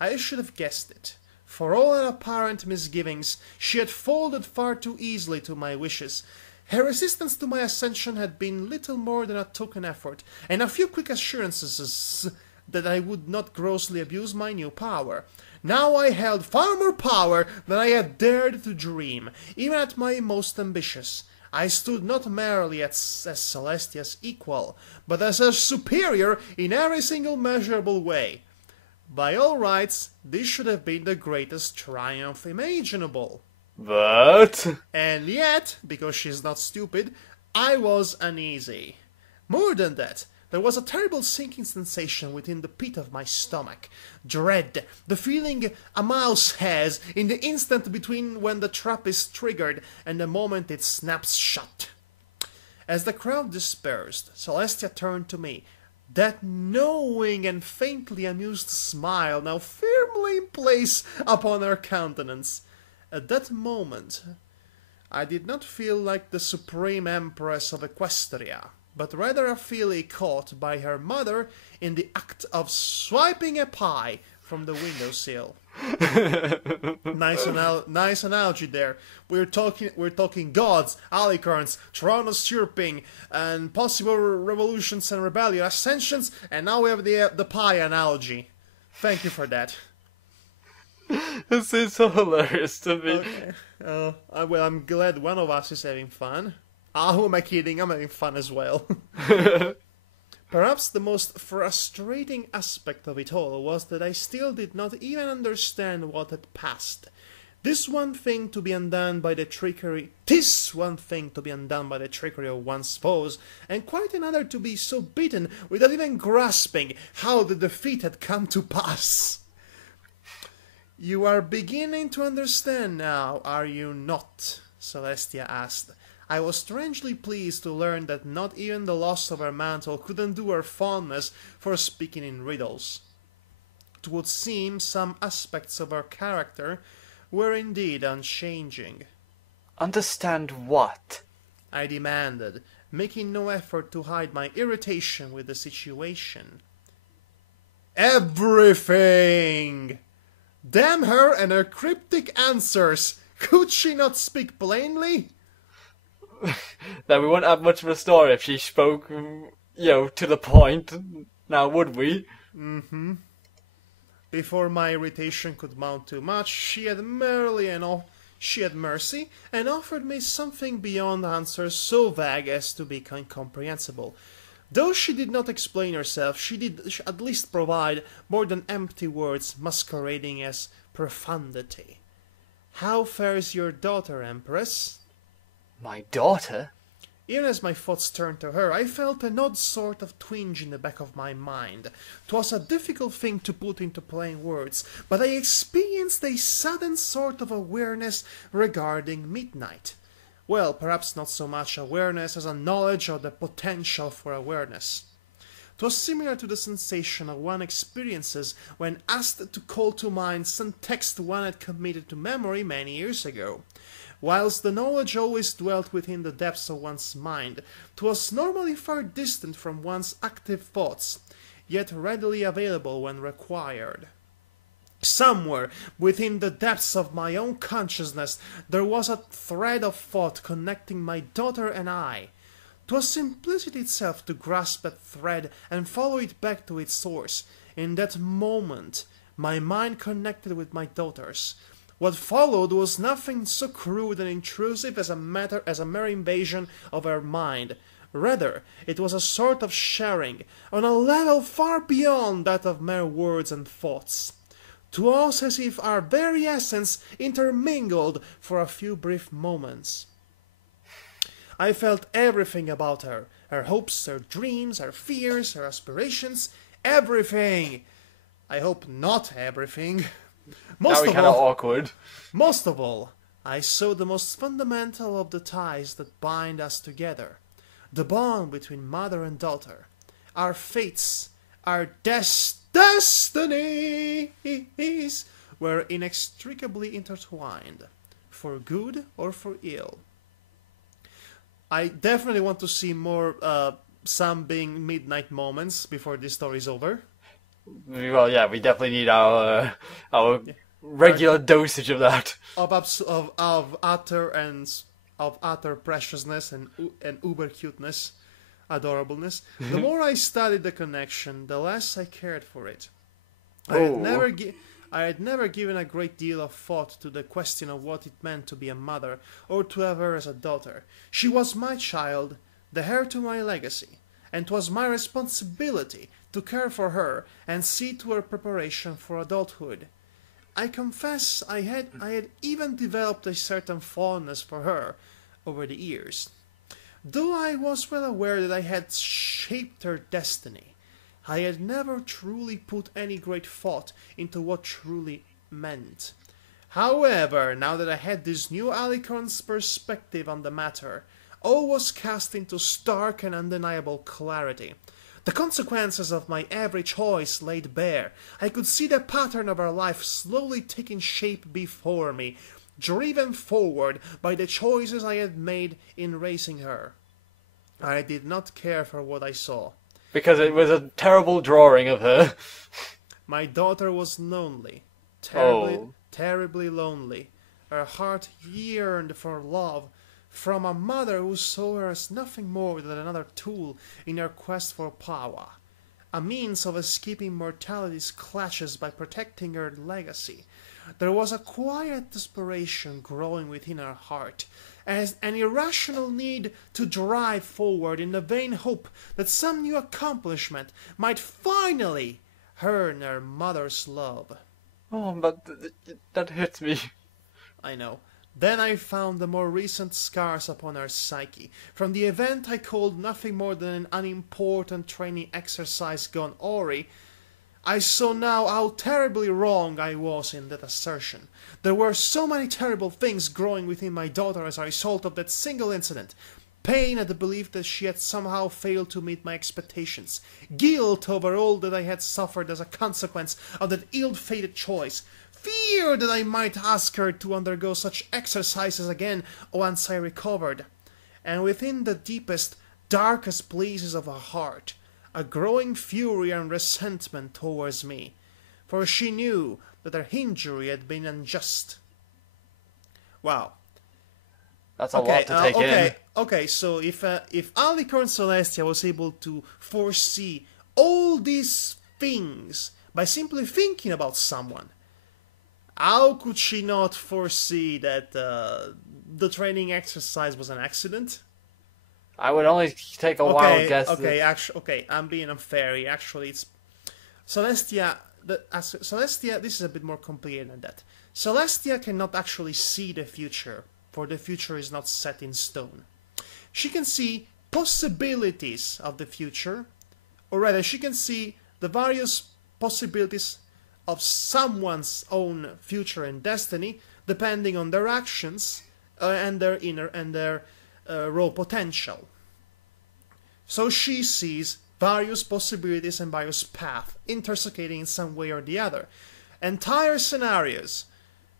I should have guessed it. For all her apparent misgivings, she had folded far too easily to my wishes. Her resistance to my ascension had been little more than a token effort, and a few quick assurances that I would not grossly abuse my new power. Now I held far more power than I had dared to dream, even at my most ambitious. I stood not merely as Celestia's equal, but as her superior in every single measurable way. By all rights, this should have been the greatest triumph imaginable. But... And yet, because she's not stupid, I was uneasy. More than that, there was a terrible sinking sensation within the pit of my stomach. Dread, the feeling a mouse has in the instant between when the trap is triggered and the moment it snaps shut. As the crowd dispersed, Celestia turned to me, that knowing and faintly amused smile now firmly in place upon her countenance. At that moment, I did not feel like the supreme Empress of Equestria, but rather a filly caught by her mother in the act of swiping a pie from the windowsill. Nice analogy there. We're talking gods, alicorns, Toronto's chirping, and possible revolutions and rebellion, ascensions, and now we have the pie analogy. Thank you for that. This is so hilarious to me. Okay. Well, I'm glad one of us is having fun. Who am I kidding? I'm having fun as well. Perhaps the most frustrating aspect of it all was that I still did not even understand what had passed. This one thing to be undone by the trickery of one's foes, and quite another to be so beaten without even grasping how the defeat had come to pass. You are beginning to understand now, are you not? Celestia asked. I was strangely pleased to learn that not even the loss of her mantle could undo her fondness for speaking in riddles. It would seem some aspects of her character were indeed unchanging. Understand what? I demanded, making no effort to hide my irritation with the situation. Everything! Damn her and her cryptic answers! Could she not speak plainly? That we wouldn't have much of a story if she spoke, to the point. Now, would we? Mm-hmm. Before my irritation could mount too much, she had mercy and offered me something beyond answers so vague as to be incomprehensible. Though she did not explain herself, she did at least provide more than empty words masquerading as profundity. How fares your daughter, Empress? My daughter? Even as my thoughts turned to her, I felt an odd sort of twinge in the back of my mind. 'Twas a difficult thing to put into plain words, but I experienced a sudden sort of awareness regarding midnight. Well, perhaps not so much awareness as a knowledge of the potential for awareness. 'Twas similar to the sensation one experiences when asked to call to mind some text one had committed to memory many years ago. Whilst the knowledge always dwelt within the depths of one's mind, 'twas normally far distant from one's active thoughts, yet readily available when required. Somewhere within the depths of my own consciousness there was a thread of thought connecting my daughter and I. 'Twas simplicity itself to grasp that thread and follow it back to its source. In that moment my mind connected with my daughter's. What followed was nothing so crude and intrusive as a mere invasion of her mind. Rather, it was a sort of sharing, on a level far beyond that of mere words and thoughts. 'Twas as if our very essence intermingled for a few brief moments. I felt everything about her, her hopes, her dreams, her fears, her aspirations, everything. I hope not everything. Most of all, I saw the most fundamental of the ties that bind us together, the bond between mother and daughter, our fates, our destinies were inextricably intertwined, for good or for ill. I definitely want to see more some being midnight moments before this story is over. Well, yeah, we definitely need our regular dosage of that. Of utter preciousness and uber cuteness, adorableness. The more I studied the connection, the less I cared for it. I had never given a great deal of thought to the question of what it meant to be a mother, or to have her as a daughter. She was my child, the heir to my legacy. and 'twas my responsibility to care for her and see to her preparation for adulthood. I confess I had even developed a certain fondness for her over the years. Though I was well aware that I had shaped her destiny, I had never truly put any great thought into what truly meant. However, now that I had this new Alicorn's perspective on the matter, all was cast into stark and undeniable clarity. The consequences of my every choice laid bare. I could see the pattern of her life slowly taking shape before me, driven forward by the choices I had made in raising her. I did not care for what I saw. Because it was a terrible drawing of her. My daughter was lonely, Oh. terribly lonely. Her heart yearned for love from a mother who saw her as nothing more than another tool in her quest for power, a means of escaping mortality's clashes by protecting her legacy. There was a quiet desperation growing within her heart, as an irrational need to drive forward in the vain hope that some new accomplishment might finally earn her mother's love. Oh, but that hurts me. I know. Then I found the more recent scars upon her psyche. From the event I called nothing more than an unimportant training exercise gone awry, I saw now how terribly wrong I was in that assertion. There were so many terrible things growing within my daughter as a result of that single incident. Pain at the belief that she had somehow failed to meet my expectations. Guilt over all that I had suffered as a consequence of that ill-fated choice. Fear that I might ask her to undergo such exercises again once I recovered. And within the deepest, darkest places of her heart, a growing fury and resentment towards me, for she knew that her injury had been unjust. Wow. That's a lot to take in. Okay, so if Alicorn Celestia was able to foresee all these things by simply thinking about someone, how could she not foresee that the training exercise was an accident? I would only take a wild guess. Okay, I'm being unfair. Actually, it's Celestia. Celestia, this is a bit more complicated than that. Celestia cannot actually see the future, for the future is not set in stone. She can see possibilities of the future, or rather, she can see the various possibilities of someone's own future and destiny, depending on their actions and their raw potential. So she sees various possibilities and various paths intersecting in some way or the other, entire scenarios,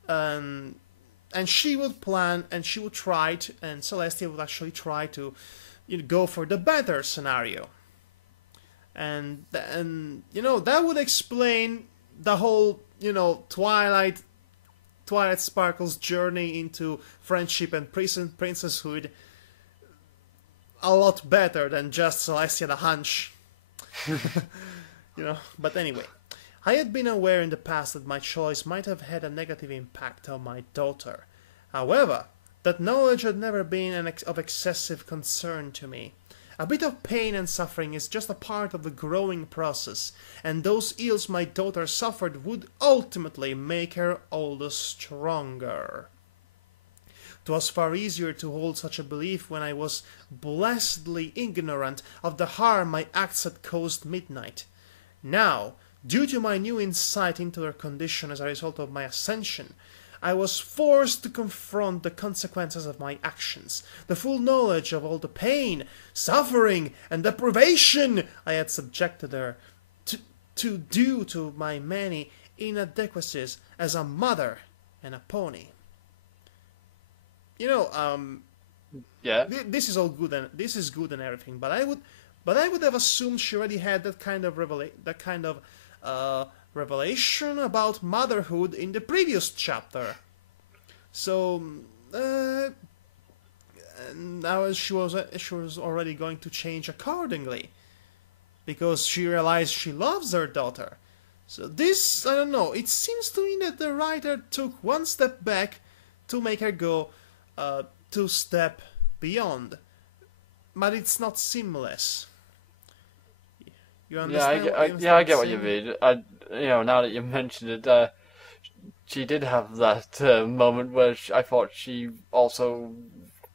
and she would plan and she would try to, and Celestia would actually try to, go for the better scenario, and that would explain the whole Twilight Sparkle's journey into friendship and princesshood a lot better than just Celestia the hunch. But anyway, I had been aware in the past that my choice might have had a negative impact on my daughter. However, that knowledge had never been of excessive concern to me. A bit of pain and suffering is just a part of the growing process, and those ills my daughter suffered would ultimately make her all the stronger. 'Twas far easier to hold such a belief when I was blessedly ignorant of the harm my acts had caused Midnight. Now, due to my new insight into her condition as a result of my ascension, I was forced to confront the consequences of my actions, the full knowledge of all the pain, suffering, and deprivation I had subjected her to due to my many inadequacies as a mother and a pony. Yeah. This is all good and this is good and everything, but I would have assumed she already had that kind of revelation about motherhood in the previous chapter. So now she was already going to change accordingly, because she realized she loves her daughter. So this, I don't know, it seems to me that the writer took one step back to make her go 2 steps beyond, but it's not seamless. You Yeah, I understand? get, You I understand get what you saying? mean. Now that you mentioned it, she did have that moment where I thought she also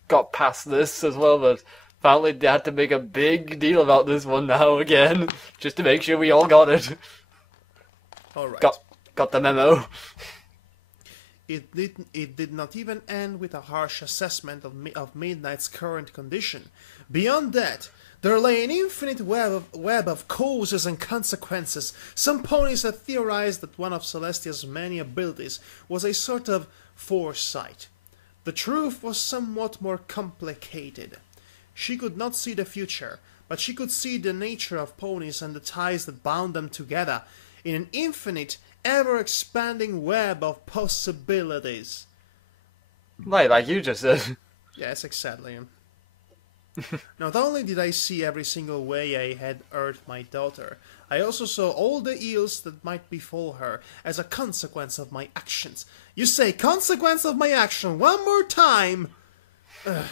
got past this as well, but apparently they had to make a big deal about this one now again, just to make sure we all got it. All right. Got got the memo. It did not even end with a harsh assessment of Midnight's current condition. Beyond that, there lay an infinite web of causes and consequences. Some ponies had theorized that one of Celestia's many abilities was a sort of foresight. The truth was somewhat more complicated. She could not see the future, but she could see the nature of ponies and the ties that bound them together in an infinite, ever-expanding web of possibilities. Like you just said. Yes, exactly. Not only did I see every single way I had hurt my daughter, I also saw all the ills that might befall her as a consequence of my actions. You say consequence of my action one more time! Ugh.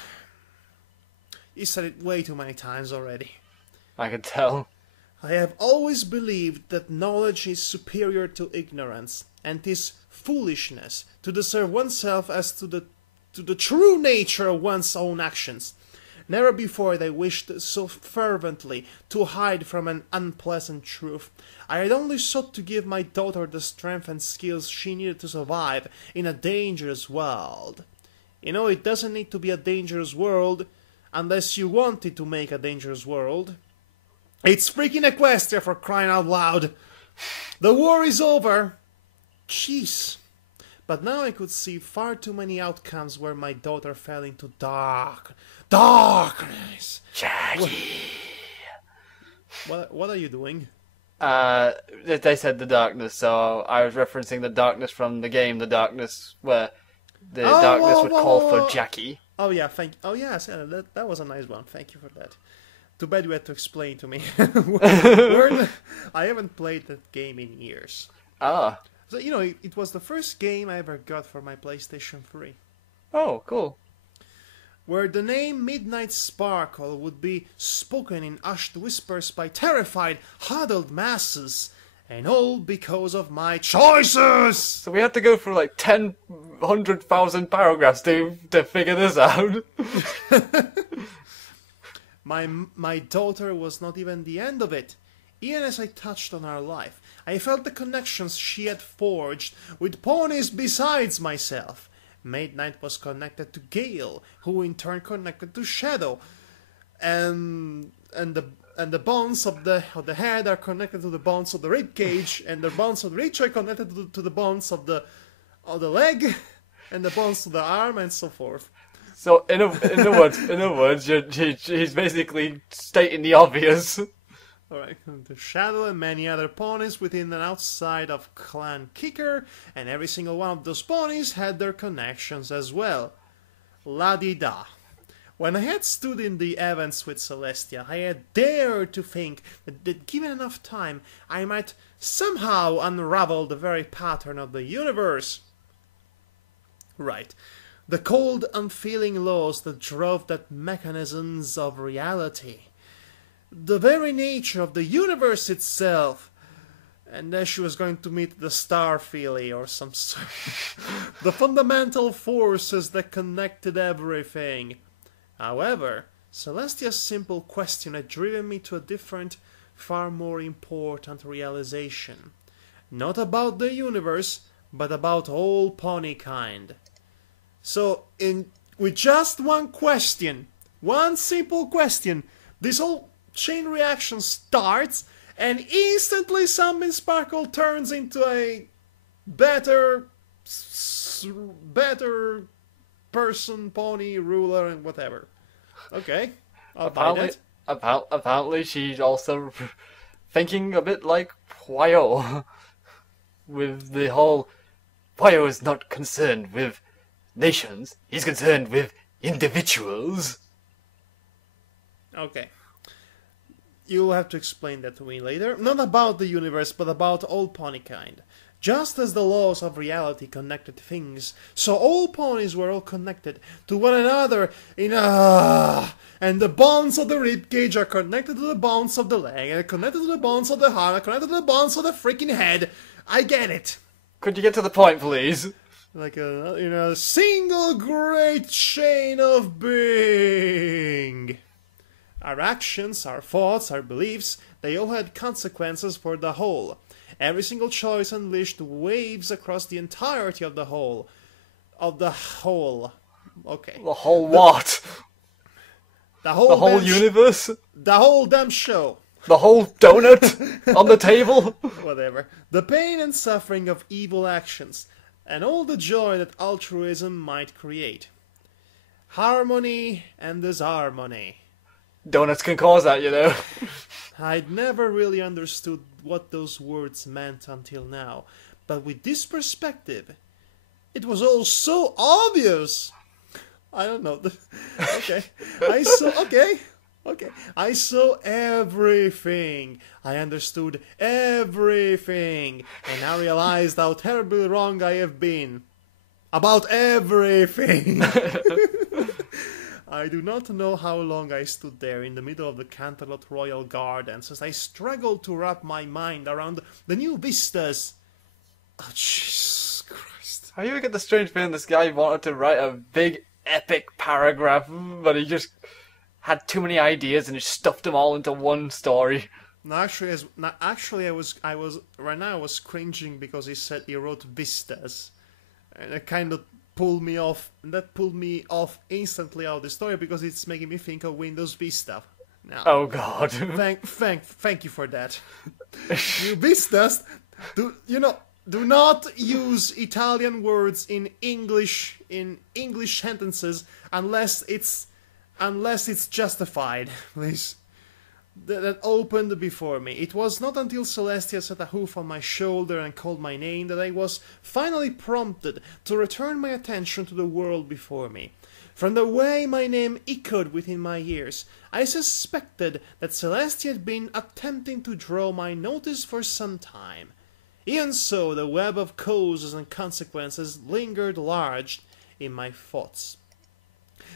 You said it way too many times already. I can tell. I have always believed that knowledge is superior to ignorance, and 'tis foolishness to deserve oneself as to the true nature of one's own actions. Never before had I wished so fervently to hide from an unpleasant truth. I had only sought to give my daughter the strength and skills she needed to survive in a dangerous world. You know, it doesn't need to be a dangerous world unless you want it to make a dangerous world. It's freaking Equestria, for crying out loud! The war is over! Jeez. But now I could see far too many outcomes where my daughter fell into darkness. Jackie. What are you doing? They said the darkness, so I was referencing the darkness from the game, the darkness where the darkness would call for Jackie. Oh yeah, yes, that was a nice one. Thank you for that. Too bad you had to explain to me. I haven't played that game in years. Ah. So, you know, it was the first game I ever got for my PlayStation 3. Oh, cool. Where the name Midnight Sparkle would be spoken in hushed whispers by terrified, huddled masses. And all because of my choices! So we had to go through like 100,000 paragraphs to figure this out. My daughter was not even the end of it. Even as I touched on her life, I felt the connections she had forged with ponies besides myself. Midnight was connected to Gale, who in turn connected to Shadow, and the bones of the head are connected to the bones of the rib cage, and the bones of the reach are connected to the bones of the leg, and the bones of the arm, and so forth. So in a words, he's basically stating the obvious. Alright, the Shadow and many other ponies within and outside of Clan Kicker, and every single one of those ponies had their connections as well. La-di-da. When I had stood in the heavens with Celestia, I had dared to think that given enough time, I might somehow unravel the very pattern of the universe. Right. The cold, unfeeling laws that drove the mechanisms of reality. The very nature of the universe itself. And then she was going to meet the star feely or some sort. The fundamental forces that connected everything. However, Celestia's simple question had driven me to a different, far more important realization. Not about the universe, but about all pony kind. So, with just one question, one simple question, this whole chain reaction starts, and instantly Sunbeam Sparkle turns into a better person, pony, ruler, and whatever. Okay, I'll buy that. Apparently she's also thinking a bit like Poyo. With the whole, Poyo is not concerned with nations, he's concerned with individuals. Okay. You'll have to explain that to me later. Not about the universe, but about all pony kind. Just as the laws of reality connected things, so all ponies were all connected to one another in a... And the bones of the ribcage are connected to the bones of the leg, and connected to the bones of the heart, and connected to the bones of the freaking head. I get it. Could you get to the point, please? Like a single great chain of being. Our actions, our thoughts, our beliefs, they all had consequences for the whole. Every single choice unleashed waves across the entirety of the whole. Okay. The whole what? The whole, The whole universe? The whole damn show. The whole donut on the table? Whatever. The pain and suffering of evil actions, and all the joy that altruism might create. Harmony and disharmony. Donuts can cause that, you know. I'd never really understood what those words meant until now, but with this perspective, it was all so obvious. I don't know. Okay. I saw everything. I understood everything. And I realized how terribly wrong I have been. About everything. I do not know how long I stood there in the middle of the Canterlot Royal Gardens as I struggled to wrap my mind around the new vistas. Oh, Jesus Christ. How you ever get the strange feeling this guy wanted to write a big epic paragraph, but he just had too many ideas and just stuffed them all into one story? No, actually, I was right now I was cringing because he said he wrote vistas, and it kind of pulled me off. And that pulled me off instantly out of the story because it's making me think of Windows Vista. Now, Oh God! thank you for that. You vistas, do not use Italian words in English sentences unless it's justified, please. That opened before me. It was not until Celestia set a hoof on my shoulder and called my name that I was finally prompted to return my attention to the world before me. From the way my name echoed within my ears, I suspected that Celestia had been attempting to draw my notice for some time. Even so, the web of causes and consequences lingered large in my thoughts.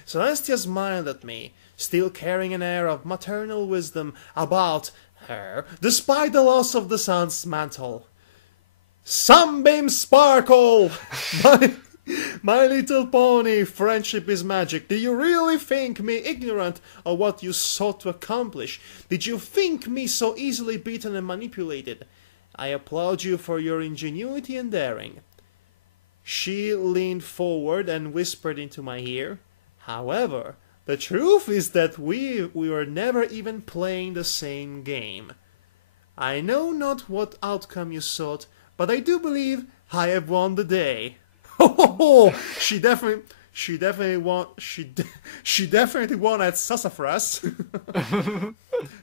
Celestia smiled at me, still carrying an air of maternal wisdom about her, despite the loss of the sun's mantle. Sunbeam sparkle! My little pony, friendship is magic. Do you really think me ignorant of what you sought to accomplish? Did you think me so easily beaten and manipulated? I applaud you for your ingenuity and daring. She leaned forward and whispered into my ear, however, the truth is that we were never even playing the same game. I know not what outcome you sought, but I do believe I have won the day. Oh, she definitely won at Sassafras.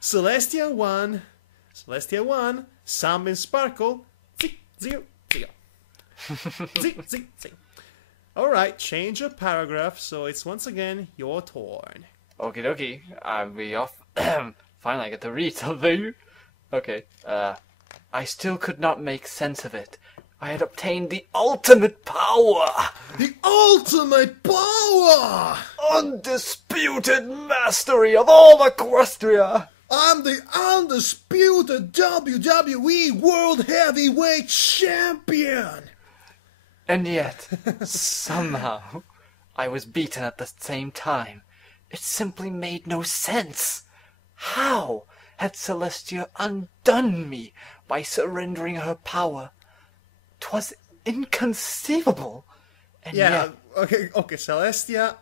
Celestia won. Sunbeam sparkle. Zing. Zing. Alright, change of paragraph, so it's once again your turn. Okie dokie, I'll be off. Finally I get to read something. Okay, I still could not make sense of it. I had obtained the ultimate power! The ultimate power! Undisputed mastery of all Equestria! I'm the undisputed WWE World Heavyweight Champion! And yet, somehow, I was beaten at the same time. It simply made no sense. How had Celestia undone me by surrendering her power? 'Twas inconceivable. And yeah, yet... okay, Celestia,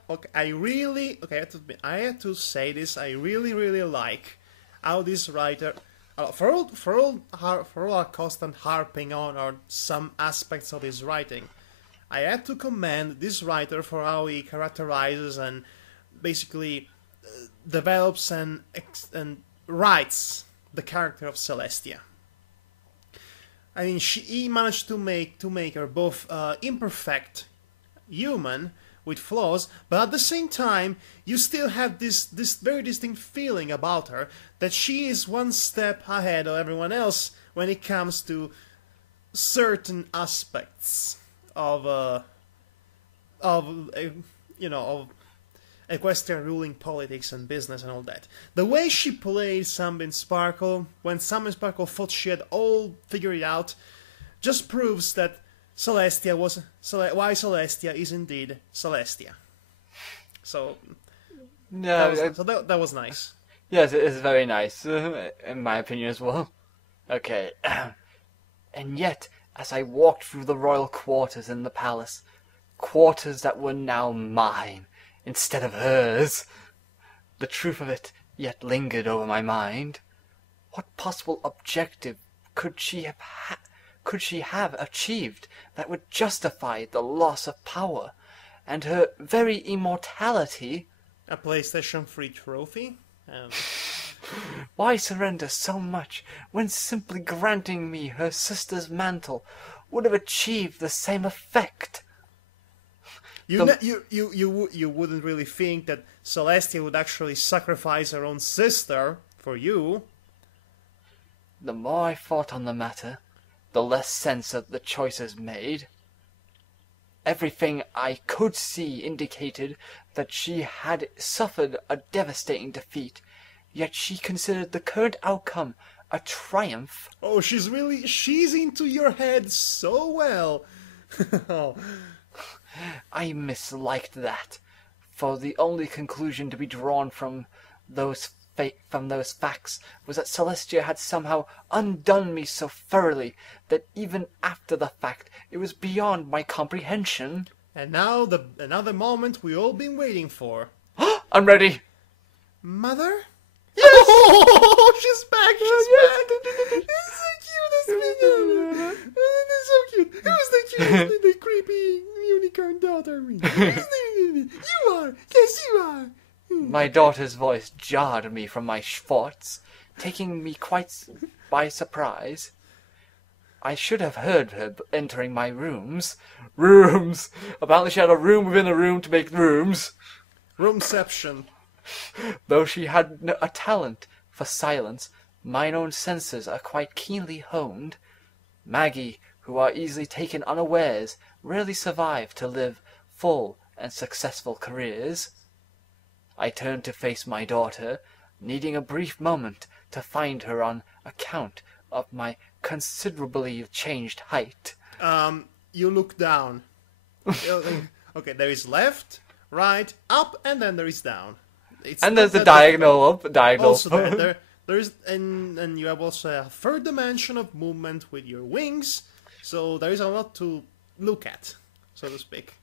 I had to say this, I really like how this writer, for all our constant harping on some aspects of his writing, I had to commend this writer for how he characterizes and basically develops and writes the character of Celestia. I mean, he managed to make her both imperfect, human, with flaws, but at the same time, you still have this very distinct feeling about her that she is one step ahead of everyone else when it comes to certain aspects of of of equestrian ruling politics and business and all that. The way she played Sunbeam Sparkle, when Sunbeam Sparkle thought she had all figured it out, just proves that why Celestia is indeed Celestia. So, that was nice. Yes, it is very nice, in my opinion as well. Okay. And yet, as I walked through the royal quarters in the palace, quarters that were now mine, instead of hers, the truth of it yet lingered over my mind. What possible objective could she have achieved that would justify the loss of power, and her very immortality? A PlayStation 3 trophy? Why surrender so much when simply granting me her sister's mantle would have achieved the same effect? You wouldn't really think that Celestia would actually sacrifice her own sister for you. The more I thought on the matter, the less sense of the choices made. Everything I could see indicated that she had suffered a devastating defeat, yet she considered the current outcome a triumph. Oh, she's into your head so well. I misliked that, for the only conclusion to be drawn from those facts was that Celestia had somehow undone me so thoroughly that even after the fact it was beyond my comprehension. And now another moment we all been waiting for. I'm ready. Mother? Yes! Oh, she's back! She's back! It's so cute, this video! It's so cute! Who's the cute, the creepy unicorn daughter? You are! Yes, you are! My daughter's voice jarred me from my thoughts, taking me quite by surprise. I should have heard her entering my rooms. Rooms! Apparently she had a room within a room to make rooms. Roomception. Though she had a talent for silence, mine own senses are quite keenly honed. Maggie, who are easily taken unawares, rarely survive to live full and successful careers. I turned to face my daughter, needing a brief moment to find her on account of my considerably changed height. You look down. Okay, there is left, right, up, and then there is down. And there's the diagonal up, diagonal. Also, there is, and you have also a third dimension of movement with your wings. So there is a lot to look at, so to speak.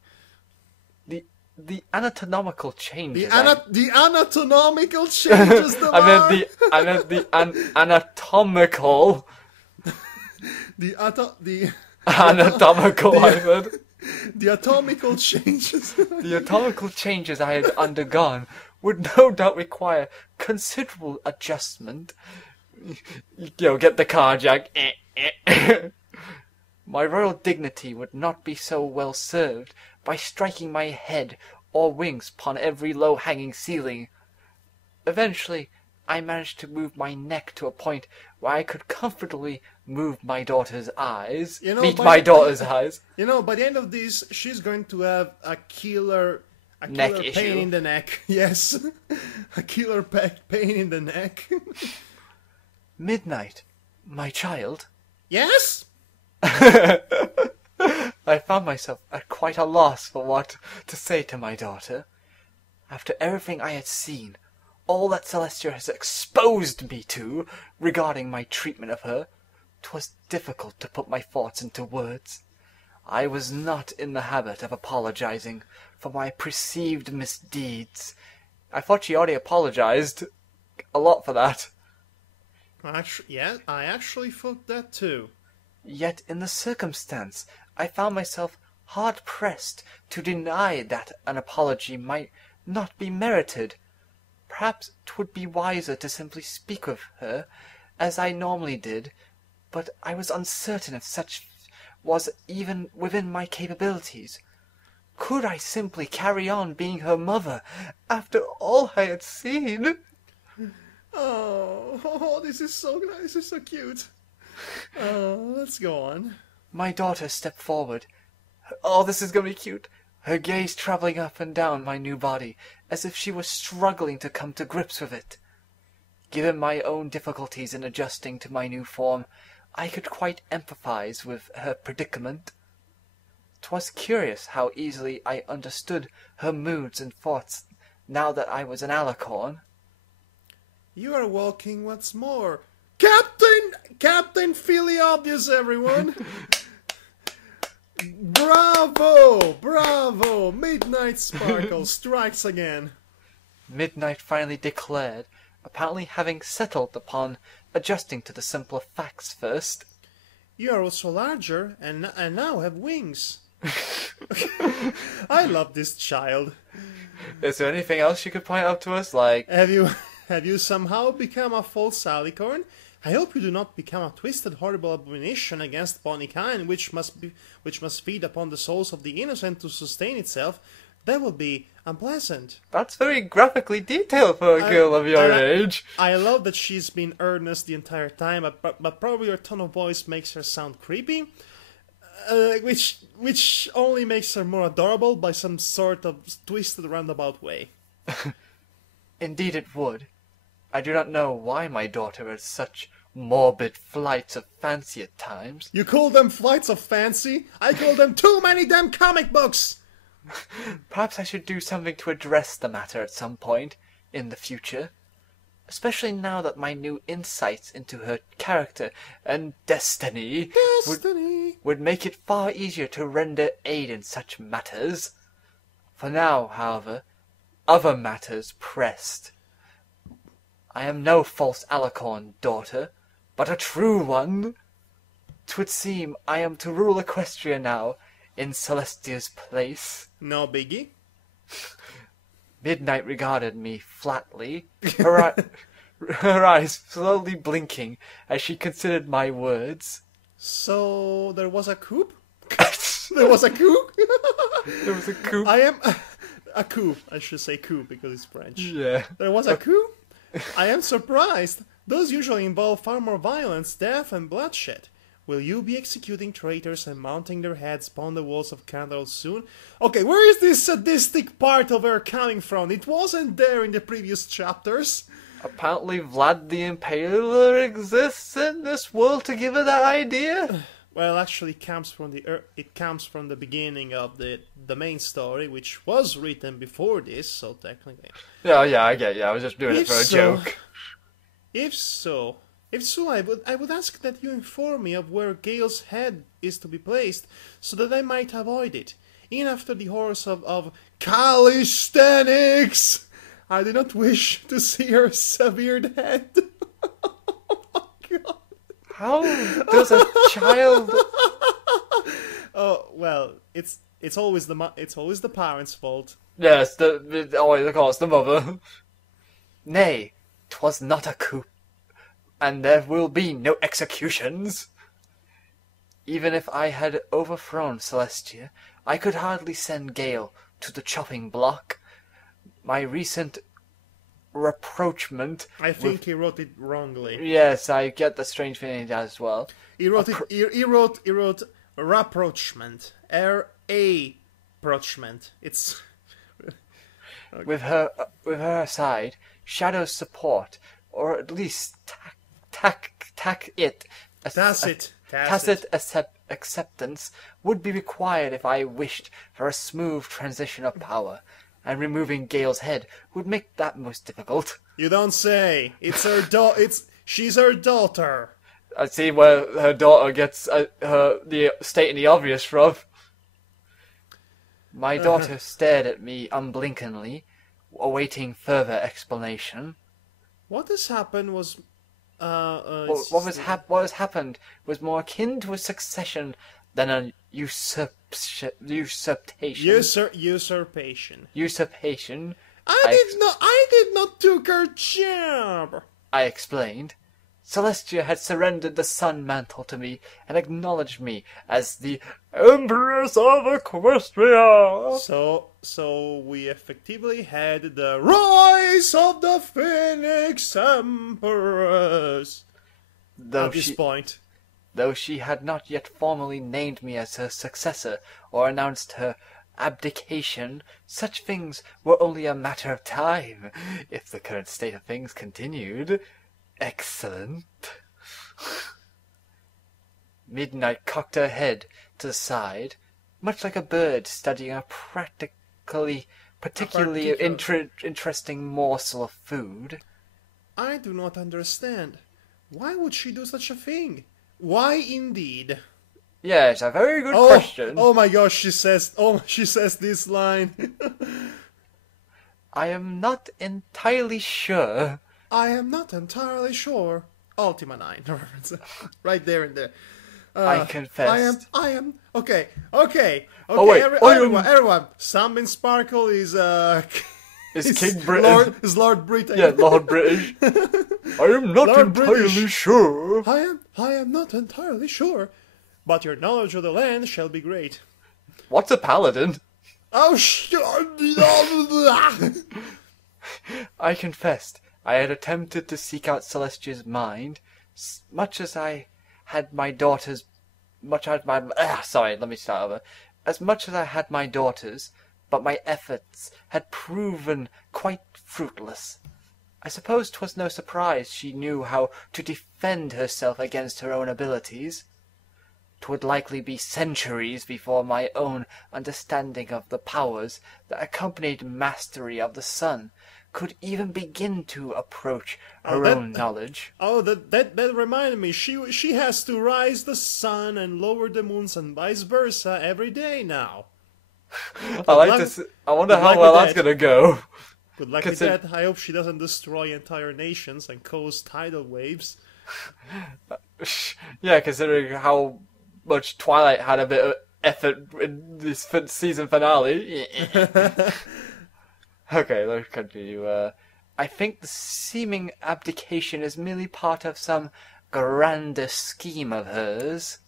The anatomical changes. The anatomical changes. I meant the anatomical. Anatomical. I said. The atomical changes. The anatomical changes I had undergone would no doubt require considerable adjustment. Get the car, Jack. My royal dignity would not be so well served by striking my head or wings upon every low-hanging ceiling. Eventually, I managed to move my neck to a point where I could comfortably move my daughter's eyes. Meet my daughter's eyes. By the end of this, she's going to have a killer neck pain issue. In the neck. Yes, a killer pain in the neck. Midnight, my child. Yes? I found myself at quite a loss for what to say to my daughter. After everything I had seen, all that Celestia has exposed me to regarding my treatment of her, 'twas difficult to put my thoughts into words. I was not in the habit of apologizing for my perceived misdeeds. I thought she already apologized a lot for that. Yeah, I actually thought that too. Yet in the circumstance, I found myself hard-pressed to deny that an apology might not be merited. Perhaps 'twould be wiser to simply speak with her, as I normally did, but I was uncertain if such was even within my capabilities. Could I simply carry on being her mother, after all I had seen? Oh, this is so nice. This is so cute. Let's go on. My daughter stepped forward. Oh, this is gonna be cute. Her gaze traveling up and down my new body, as if she was struggling to come to grips with it. Given my own difficulties in adjusting to my new form, I could quite empathize with her predicament. 'Twas curious how easily I understood her moods and thoughts now that I was an alicorn. You are walking once more. Captain Philiobvius, everyone! Bravo! Midnight Sparkle strikes again. Midnight finally declared, apparently having settled upon adjusting to the simpler facts first. You are also larger and now have wings. I love this child. Is there anything else you could point out to us, like... Have you somehow become a false alicorn? I hope you do not become a twisted, horrible abomination against Bonnykind, which must feed upon the souls of the innocent to sustain itself. That would be unpleasant. That's very graphically detailed for a girl of your age. I love that she's been earnest the entire time, but probably her tone of voice makes her sound creepy, which only makes her more adorable by some sort of twisted roundabout way. Indeed it would. I do not know why my daughter has such morbid flights of fancy at times. You call them flights of fancy? I call them too many damn comic books! Perhaps I should do something to address the matter at some point in the future. Especially now that my new insights into her character and destiny would make it far easier to render aid in such matters. For now, however, other matters pressed. I am no false alicorn, daughter, but a true one. 'Twould seem I am to rule Equestria now, in Celestia's place. No biggie. Midnight regarded me flatly, her eyes slowly blinking as she considered my words. So, there was a coup? There was a coup? There was a coup? I am... A coup. I should say coup because it's French. Yeah. There was a coup? I am surprised. Those usually involve far more violence, death, and bloodshed. Will you be executing traitors and mounting their heads upon the walls of Candle soon? Okay, where is this sadistic part of her coming from? It wasn't there in the previous chapters. Apparently Vlad the Impaler exists in this world to give her that idea? Well, actually, it comes from the beginning of the main story, which was written before this, so technically. Yeah, I get you. I was just doing it for a joke. If so, I would ask that you inform me of where Gale's head is to be placed, so that I might avoid it. Even after the horrors of calisthenics, I do not wish to see her severed head. Oh my God. How does a child? Oh well, it's always the parents' fault. Yes, always of course the mother. Nay, 'twas not a coup, and there will be no executions. Even if I had overthrown Celestia, I could hardly send Gale to the chopping block. My recent rapprochement... I think he wrote it wrongly. Yes, I get the strange feeling he does as well. He wrote rapprochement. R-A-prochement. It's... Okay. With her aside, Shadow's support, or at least tacit acceptance would be required if I wished for a smooth transition of power, and removing Gale's head would make that most difficult. You don't say. It's her she's her daughter. I see where her daughter gets the stating the obvious from. My daughter stared at me unblinkingly, awaiting further explanation. What has happened was... what has happened was more akin to a succession than a usurpation. Usurpation. I did not took her job. I explained. Celestia had surrendered the sun mantle to me and acknowledged me as the Empress of Equestria. So we effectively had the rise of the Phoenix Empress at this point. though she had not yet formally named me as her successor or announced her abdication, such things were only a matter of time, if the current state of things continued. Excellent. Midnight cocked her head to the side, much like a bird studying a particularly interesting morsel of food. I do not understand. Why would she do such a thing? Why indeed? Yes, a very good question. Oh my gosh, she says this line. I am not entirely sure. I am not entirely sure. Ultima 9. Right there and there. I confess. I am. Okay. Oh, wait, everyone. Sunbeam Sparkle is Is King British. Is Lord Britain. Yeah, Lord British. I am not Lord entirely British. sure. I am not entirely sure. But your knowledge of the land shall be great. What's a paladin? Oh, I confessed I had attempted to seek out Celestia's mind, much as I had my daughters. As much as I had my daughters, but my efforts had proven quite fruitless. I suppose 'twas no surprise she knew how to defend herself against her own abilities. 'Twould likely be centuries before my own understanding of the powers that accompanied mastery of the sun could even begin to approach her own knowledge. Oh, that reminded me. She has to rise the sun and lower the moons and vice versa every day now. I wonder how well that's gonna go. Good luck with that. I hope she doesn't destroy entire nations and cause tidal waves. Yeah, considering how much Twilight had a bit of effort in this season finale. Okay, let's continue. I think the seeming abdication is merely part of some grander scheme of hers.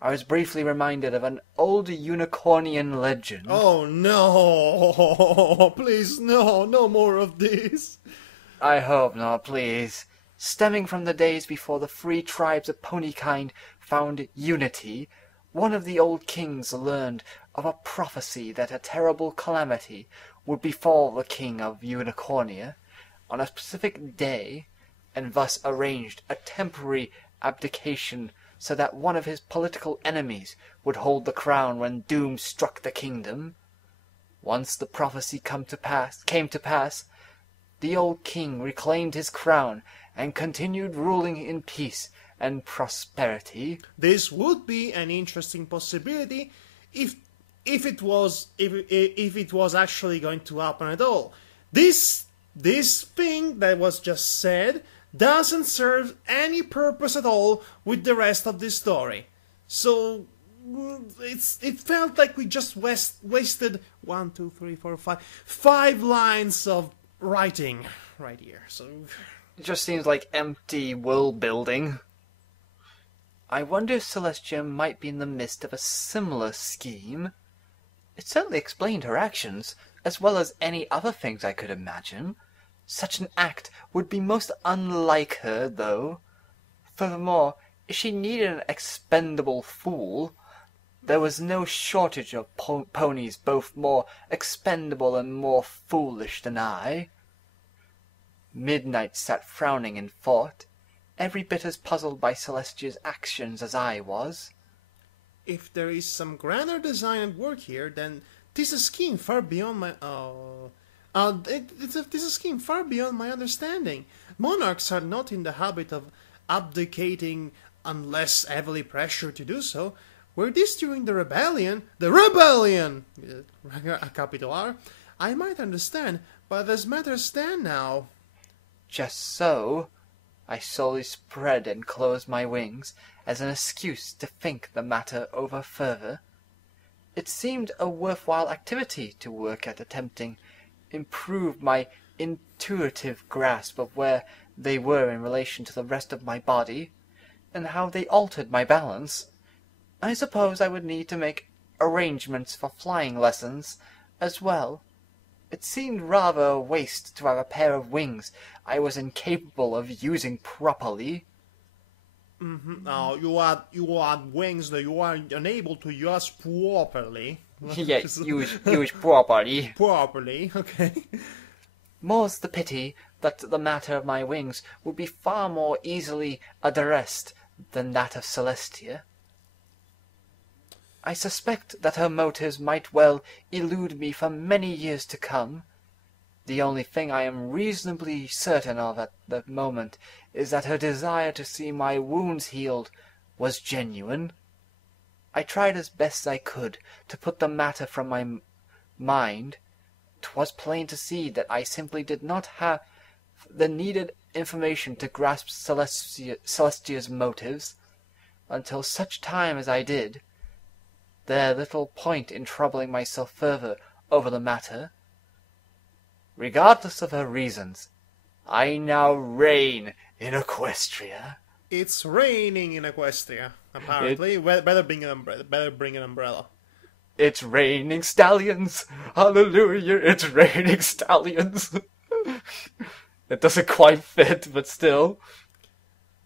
I was briefly reminded of an old unicornian legend. Oh no! Please, no more of this. I hope not, please. Stemming from the days before the free tribes of ponykind found unity, one of the old kings learned of a prophecy that a terrible calamity would befall the king of Unicornia on a specific day, and thus arranged a temporary abdication so that one of his political enemies would hold the crown when doom struck the kingdom. Once the prophecy came to pass, the old king reclaimed his crown and continued ruling in peace and prosperity. This would be an interesting possibility if it was actually going to happen at all. This thing that was just said doesn't serve any purpose at all with the rest of this story. So it felt like we just wasted 1, 2, 3, 4, 5 lines of writing right here. So it just seems like empty world building. I wonder if Celestia might be in the midst of a similar scheme. It certainly explained her actions, as well as any other things I could imagine. Such an act would be most unlike her, though. Furthermore, if she needed an expendable fool, there was no shortage of ponies both more expendable and more foolish than I. Midnight sat frowning in thought, every bit as puzzled by Celestia's actions as I was. If there is some grander design at work here, then this is a scheme far beyond my this is a scheme far beyond my understanding. Monarchs are not in the habit of abdicating unless heavily pressured to do so. Were this during the rebellion, a capital R, I might understand, but as matters stand now. Just so. I slowly spread and closed my wings as an excuse to think the matter over further. It seemed a worthwhile activity to work at attempting improve my intuitive grasp of where they were in relation to the rest of my body, and how they altered my balance. I suppose I would need to make arrangements for flying lessons as well. It seemed rather a waste to have a pair of wings I was incapable of using properly. Now you had wings that you are unable to use properly. Yeah, use properly. Properly, okay. More's the pity that the matter of my wings would be far more easily addressed than that of Celestia. I suspect that her motives might well elude me for many years to come. The only thing I am reasonably certain of at the moment is that her desire to see my wounds healed was genuine. I tried as best I could to put the matter from my mind. 'Twas plain to see that I simply did not have the needed information to grasp Celestia's motives. Until such time as I did, there little point in troubling myself further over the matter. Regardless of her reasons, I now reign in Equestria. It's raining in Equestria, apparently. Better bring an umbrella. It's raining stallions! Hallelujah, it's raining stallions! It doesn't quite fit, but still.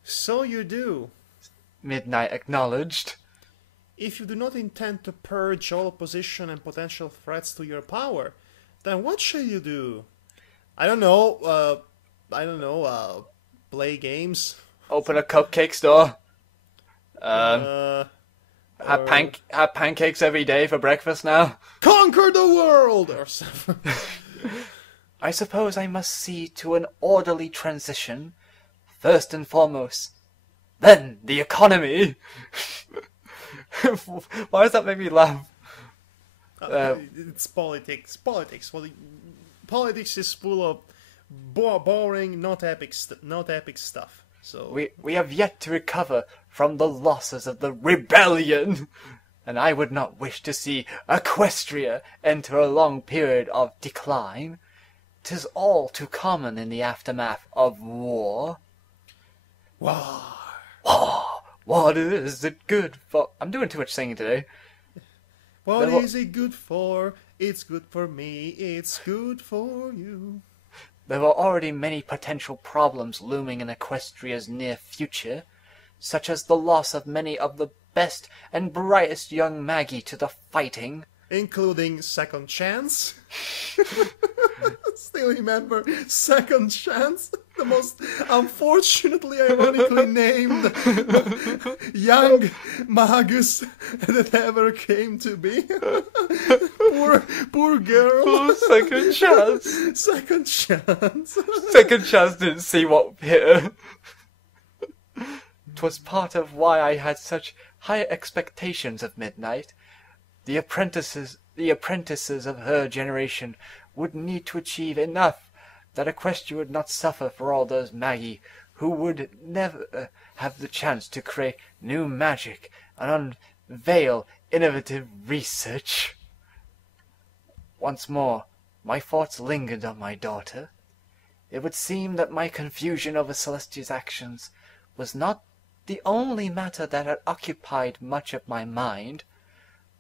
So you do. Midnight acknowledged. If you do not intend to purge all opposition and potential threats to your power, then what shall you do? I don't know, play games? Open a cupcake store. Have pancakes every day for breakfast now. Conquer the world! Or something. I suppose I must see to an orderly transition, first and foremost. Then the economy! Why does that make me laugh? It's politics. Well, politics is full of boring, not epic stuff. So we have yet to recover from the losses of the rebellion, and I would not wish to see Equestria enter a long period of decline. 'Tis all too common in the aftermath of war. War. What is it good for? I'm doing too much singing today. What is it good for? It's good for me. It's good for you. There were already many potential problems looming in Equestria's near future, such as the loss of many of the best and brightest young Magi to the fighting. Including Second Chance. Still remember Second Chance? The most unfortunately ironically named young magus that ever came to be. Poor girl. Oh, Second Chance. Second Chance. Second Chance didn't see what hit her. 'Twas part of why I had such high expectations of Midnight. The apprentices of her generation would need to achieve enough that Equestria would not suffer for all those Magi who would never have the chance to create new magic and unveil innovative research. Once more, my thoughts lingered on my daughter. It would seem that my confusion over Celestia's actions was not the only matter that had occupied much of my mind.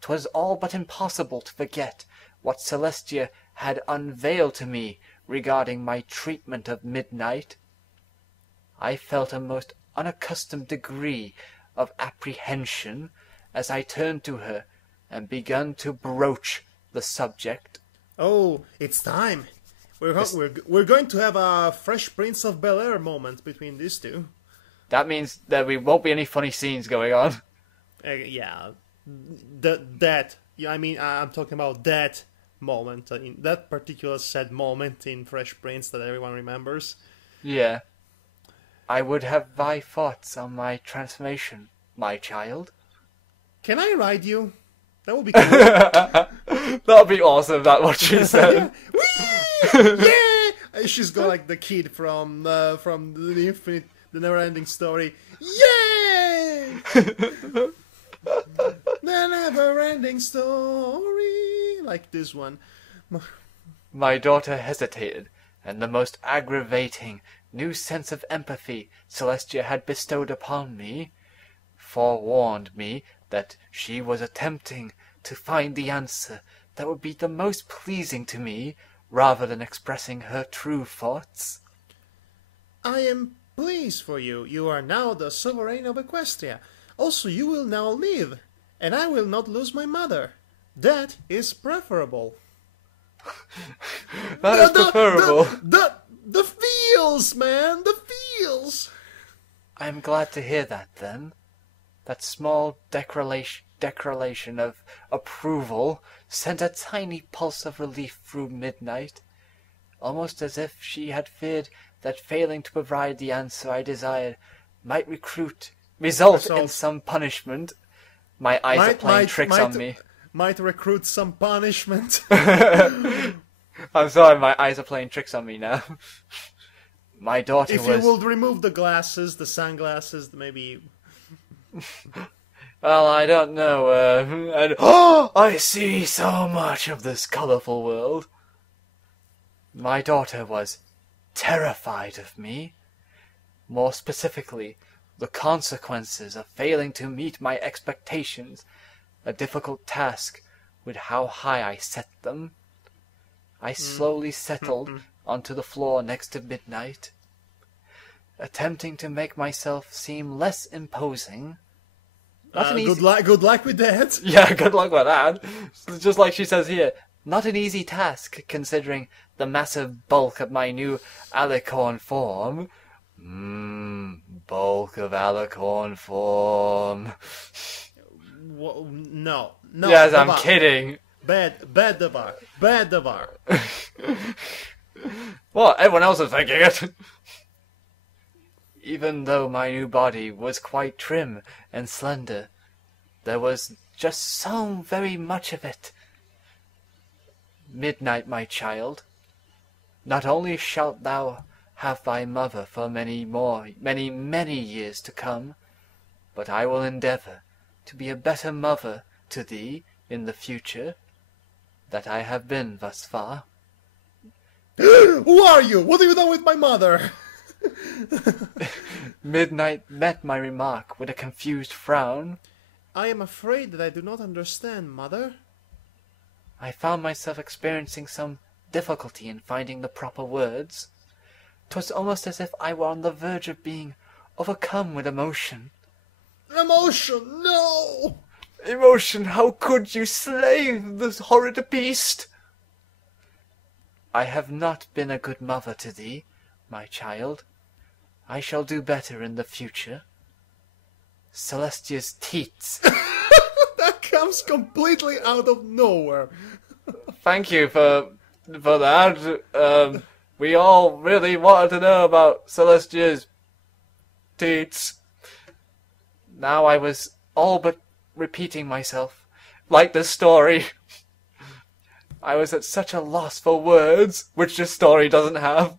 'Twas all but impossible to forget what Celestia had unveiled to me regarding my treatment of Midnight. I felt a most unaccustomed degree of apprehension as I turned to her and begun to broach the subject. Oh, it's time. We're going to have a Fresh Prince of Bel-Air moment between these two. That means there won't be any funny scenes going on. Yeah. I'm talking about that moment, in that particular sad moment in Fresh Prince that everyone remembers. Yeah. I would have thy thoughts on my transformation, my child. Can I ride you? That would be cool. That'd be awesome, that's what she said. Yeah! She's got like the kid from the Never-Ending Story. Yay! The Never-Ending Story, like this one. My daughter hesitated, and the most aggravating new sense of empathy Celestia had bestowed upon me forewarned me that she was attempting to find the answer that would be the most pleasing to me, rather than expressing her true thoughts. I am pleased for you. You are now the sovereign of Equestria. Also, you will now live, and I will not lose my mother. That is preferable. That is preferable. The feels, man, the feels. I'm glad to hear that, then. That small declaration of approval sent a tiny pulse of relief through Midnight, almost as if she had feared that failing to provide the answer I desired might result in some punishment. My eyes are playing tricks on me. Might recruit some punishment. I'm sorry, my eyes are playing tricks on me now. My daughter If you would remove the glasses, the sunglasses, maybe... Well, I don't know, I see so much of this colourful world. My daughter was terrified of me. More specifically, the consequences of failing to meet my expectations, a difficult task with how high I set them. I slowly settled onto the floor next to Midnight, attempting to make myself seem less imposing. Good luck with that. Yeah, good luck with that. Just like she says here, not an easy task considering the massive bulk of my new alicorn form. Bulk of alicorn form. No. Yes, I'm kidding. Bad the bar. Well, everyone else is thinking it. Even though my new body was quite trim and slender, there was just so very much of it. Midnight, my child, not only shalt thou have thy mother for many, many years to come, but I will endeavour to be a better mother to thee in the future that I have been thus far. Who are you? What have you done with my mother? Midnight met my remark with a confused frown. I am afraid that I do not understand, mother. I found myself experiencing some difficulty in finding the proper words. 'Twas almost as if I were on the verge of being overcome with emotion. Emotion, no! Emotion, how could you slay this horrid beast? I have not been a good mother to thee, my child. I shall do better in the future. Celestia's teats. That comes completely out of nowhere. Thank you for that. We all really wanted to know about Celestia's teats. Now I was all but repeating myself, like this story. I was at such a loss for words, which this story doesn't have.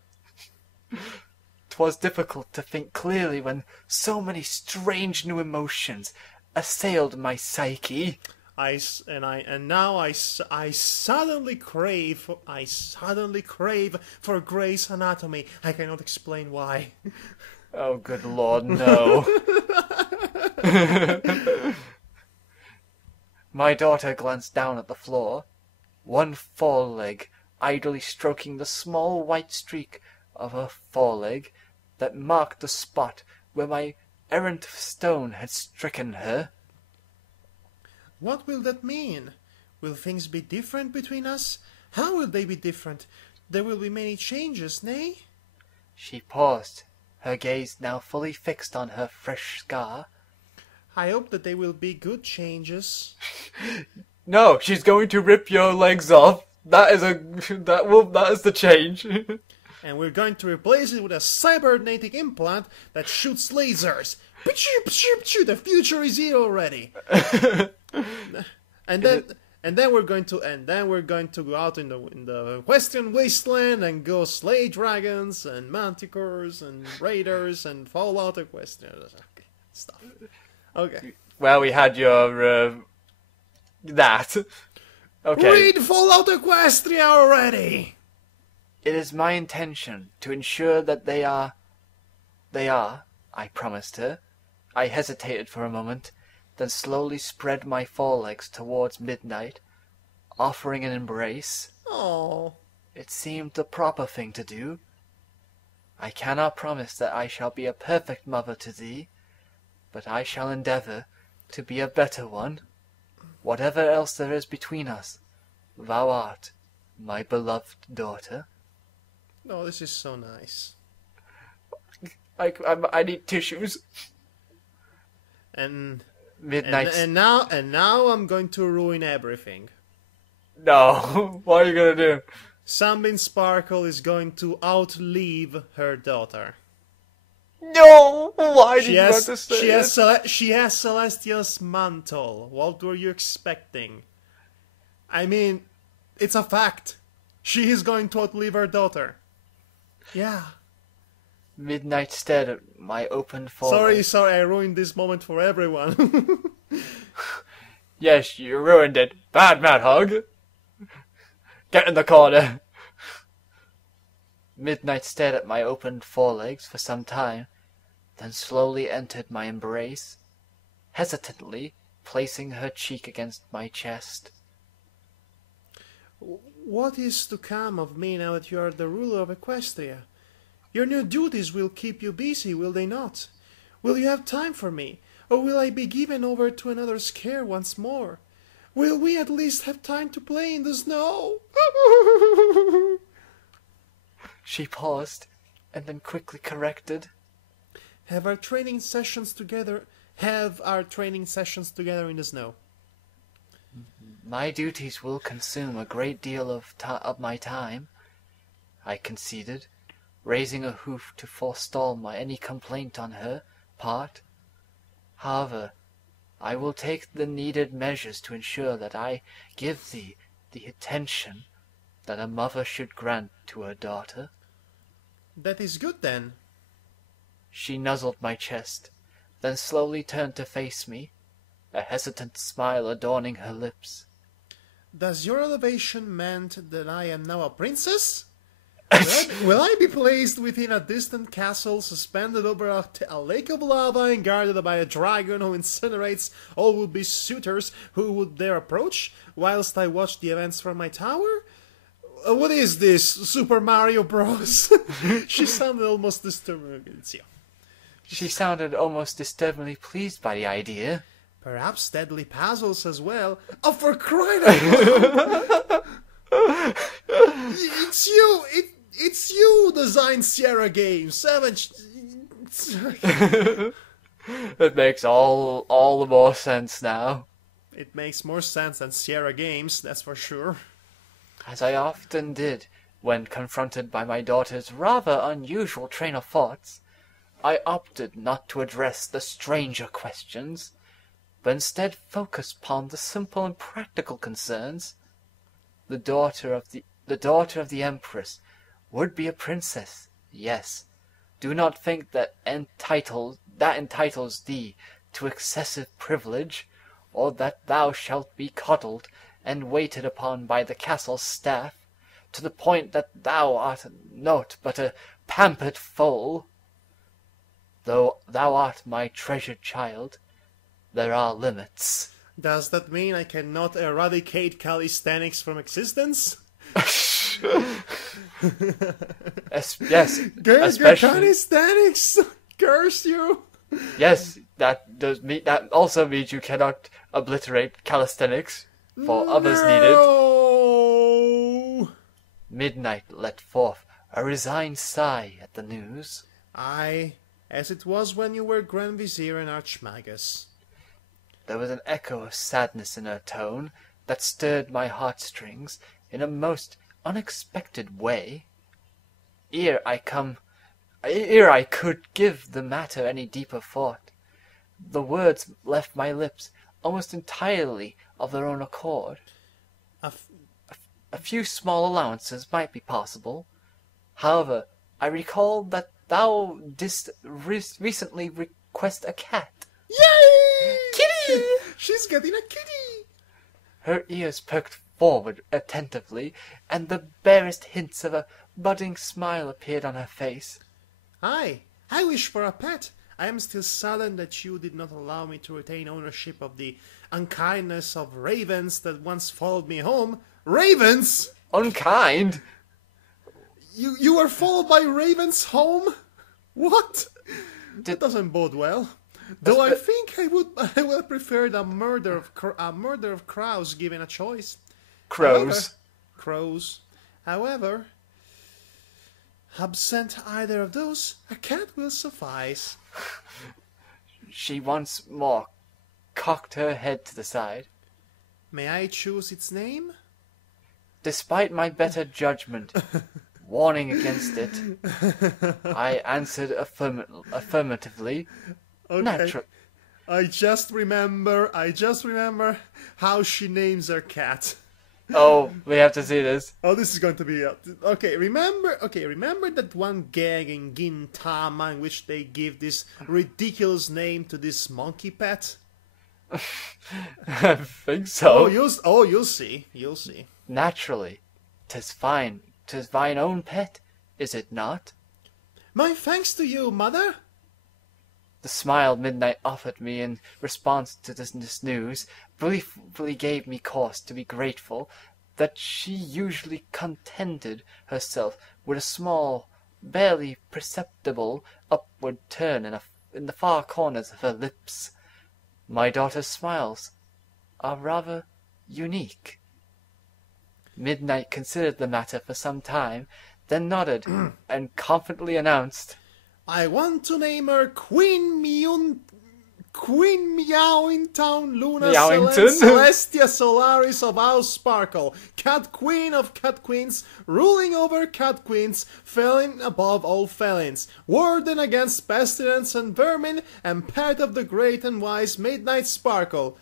'Twas difficult to think clearly when so many strange new emotions assailed my psyche. I suddenly crave for Grey's Anatomy. I cannot explain why. Oh, good Lord, no. My daughter glanced down at the floor, one foreleg idly stroking the small white streak of her foreleg that marked the spot where my errant stone had stricken her. What will that mean? Will things be different between us? How will they be different? There will be many changes, nay? She paused, her gaze now fully fixed on her fresh scar. I hope that they will be good changes. No, she's going to rip your legs off. That is the change. And we're going to replace it with a cybernetic implant that shoots lasers. The future is here already. and then we're going to go out in the Western Wasteland and go slay dragons and manticores and raiders and Fallout Equestria stuff. Okay. Well, we had your that. Okay. Read Fallout Equestria already. It is my intention to ensure that they are, I promised her. I hesitated for a moment, then slowly spread my forelegs towards Midnight, offering an embrace. Oh. It seemed the proper thing to do. I cannot promise that I shall be a perfect mother to thee, but I shall endeavour to be a better one. Whatever else there is between us, thou art my beloved daughter. Oh, this is so nice. I need tissues. And Midnight. and now I'm going to ruin everything. No, what are you gonna do? Sunbeam Sparkle is going to outlive her daughter. No! Why did you have to say it? She has Celestia's mantle. What were you expecting? I mean, it's a fact. She is going to outlive her daughter. Yeah. Midnight stared at my open forehead. Sorry, I ruined this moment for everyone. Yes, you ruined it. Bad Madhog. Get in the corner. Midnight stared at my open forelegs for some time, then slowly entered my embrace, hesitantly placing her cheek against my chest. What is to come of me now that you are the ruler of Equestria? Your new duties will keep you busy, will they not? Will you have time for me, or will I be given over to another's care once more? Will we at least have time to play in the snow? She paused, and then quickly corrected. Have our training sessions together in the snow. My duties will consume a great deal of my time, I conceded, raising a hoof to forestall any complaint on her part. However, I will take the needed measures to ensure that I give thee the attention that a mother should grant to her daughter. That is good then. She nuzzled my chest, then slowly turned to face me, a hesitant smile adorning her lips. Does your elevation meant that I am now a princess? Will I be placed within a distant castle, suspended over a lake of lava and guarded by a dragon who incinerates all would-be suitors who would dare approach, whilst I watch the events from my tower? What is this, Super Mario Bros? She sounded almost disturbed. She sounded almost disturbingly pleased by the idea. Perhaps deadly puzzles as well. Oh, for crying out loud! It's you designed Sierra Games, haven't you? It makes all the more sense now. It makes more sense than Sierra Games, that's for sure. As I often did when confronted by my daughter's rather unusual train of thoughts, I opted not to address the stranger questions, but instead focused upon the simple and practical concerns. The daughter of the Empress would be a princess, yes. Do not think that entitles thee to excessive privilege, or that thou shalt be coddled and waited upon by the castle staff, to the point that thou art naught but a pampered foal. Though thou art my treasured child, there are limits. Does that mean I cannot eradicate calisthenics from existence? Yes, Your calisthenics! Curse you! Yes, that also means you cannot obliterate calisthenics, for others needed. Midnight let forth a resigned sigh at the news. Aye, as it was when you were Grand Vizier and Archmagus. There was an echo of sadness in her tone that stirred my heartstrings in a most unexpected way. Ere I could give the matter any deeper thought, the words left my lips almost entirely of their own accord. A few small allowances might be possible. However, I recalled that thou didst recently request a cat. Yay! Kitty! She's getting a kitty! Her ears perked forward attentively, and the barest hints of a budding smile appeared on her face. Aye, I wish for a pet. I am still saddened that you did not allow me to retain ownership of the unkindness of ravens that once followed me home. Ravens? Unkind? You were followed by ravens home? What? That doesn't bode well. Though I think I would prefer the murder of crows given a choice. Crows. Crows. However, absent either of those, a cat will suffice. She once more cocked her head to the side. May I choose its name? Despite my better judgment, warning against it, I answered affirmatively. Okay. I just remember how she names her cat. Oh, we have to see this. Oh, this is going to be okay. Remember that one gag in Gintama in which they give this ridiculous name to this monkey pet? I think so. You'll see. Naturally, 'tis thine own pet, is it not? My thanks to you, mother. The smile Midnight offered me in response to this news briefly gave me cause to be grateful that she usually contented herself with a small, barely perceptible upward turn in the far corners of her lips. My daughter's smiles are rather unique. Midnight considered the matter for some time, then nodded and confidently announced, I want to name her Queen Meowingtown Luna Celestia Solaris of Our Sparkle, Cat Queen of Cat Queens, ruling over Cat Queens, felon above all felons, warden against pestilence and vermin, and pet of the great and wise Midnight Sparkle.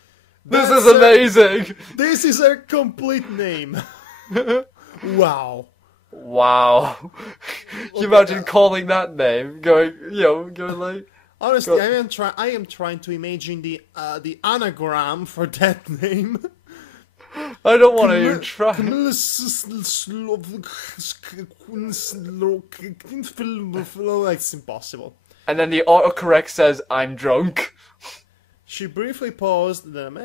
This is amazing! This is her complete name. Wow. Wow. You imagine calling that name, going like... Honestly, I am trying to imagine the anagram for that name. I don't want to even try. It's impossible. And then the autocorrect says, I'm drunk. She briefly paused, then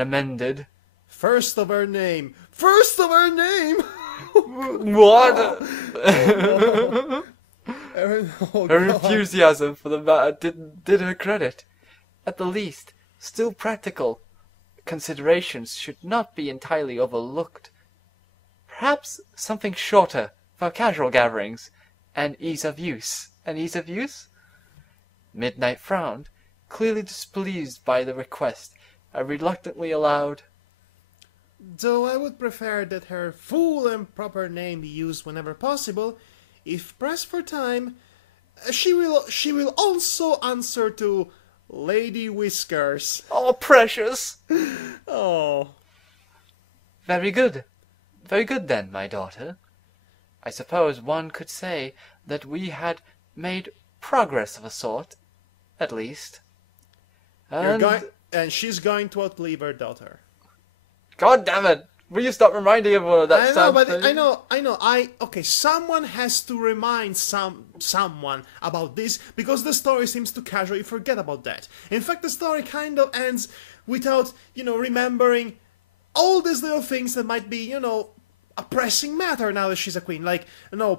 amended. First of her name! What? Her enthusiasm for the matter did her credit. At the least, still practical considerations should not be entirely overlooked. Perhaps something shorter for casual gatherings and ease of use. Midnight frowned, clearly displeased by the request, and reluctantly allowed, though I would prefer that her full and proper name be used whenever possible, if pressed for time, she will also answer to Lady Whiskers. Oh, precious! Oh. Very good then, my daughter. I suppose one could say that we had made progress of a sort, at least. And she's going to outlive her daughter. God damn it! Will you stop reminding everyone of that thing? I know. Okay, someone has to remind someone about this, because the story seems to casually forget about that. In fact, the story kind of ends without, remembering all these little things that might be, a pressing matter now that she's a queen. Like,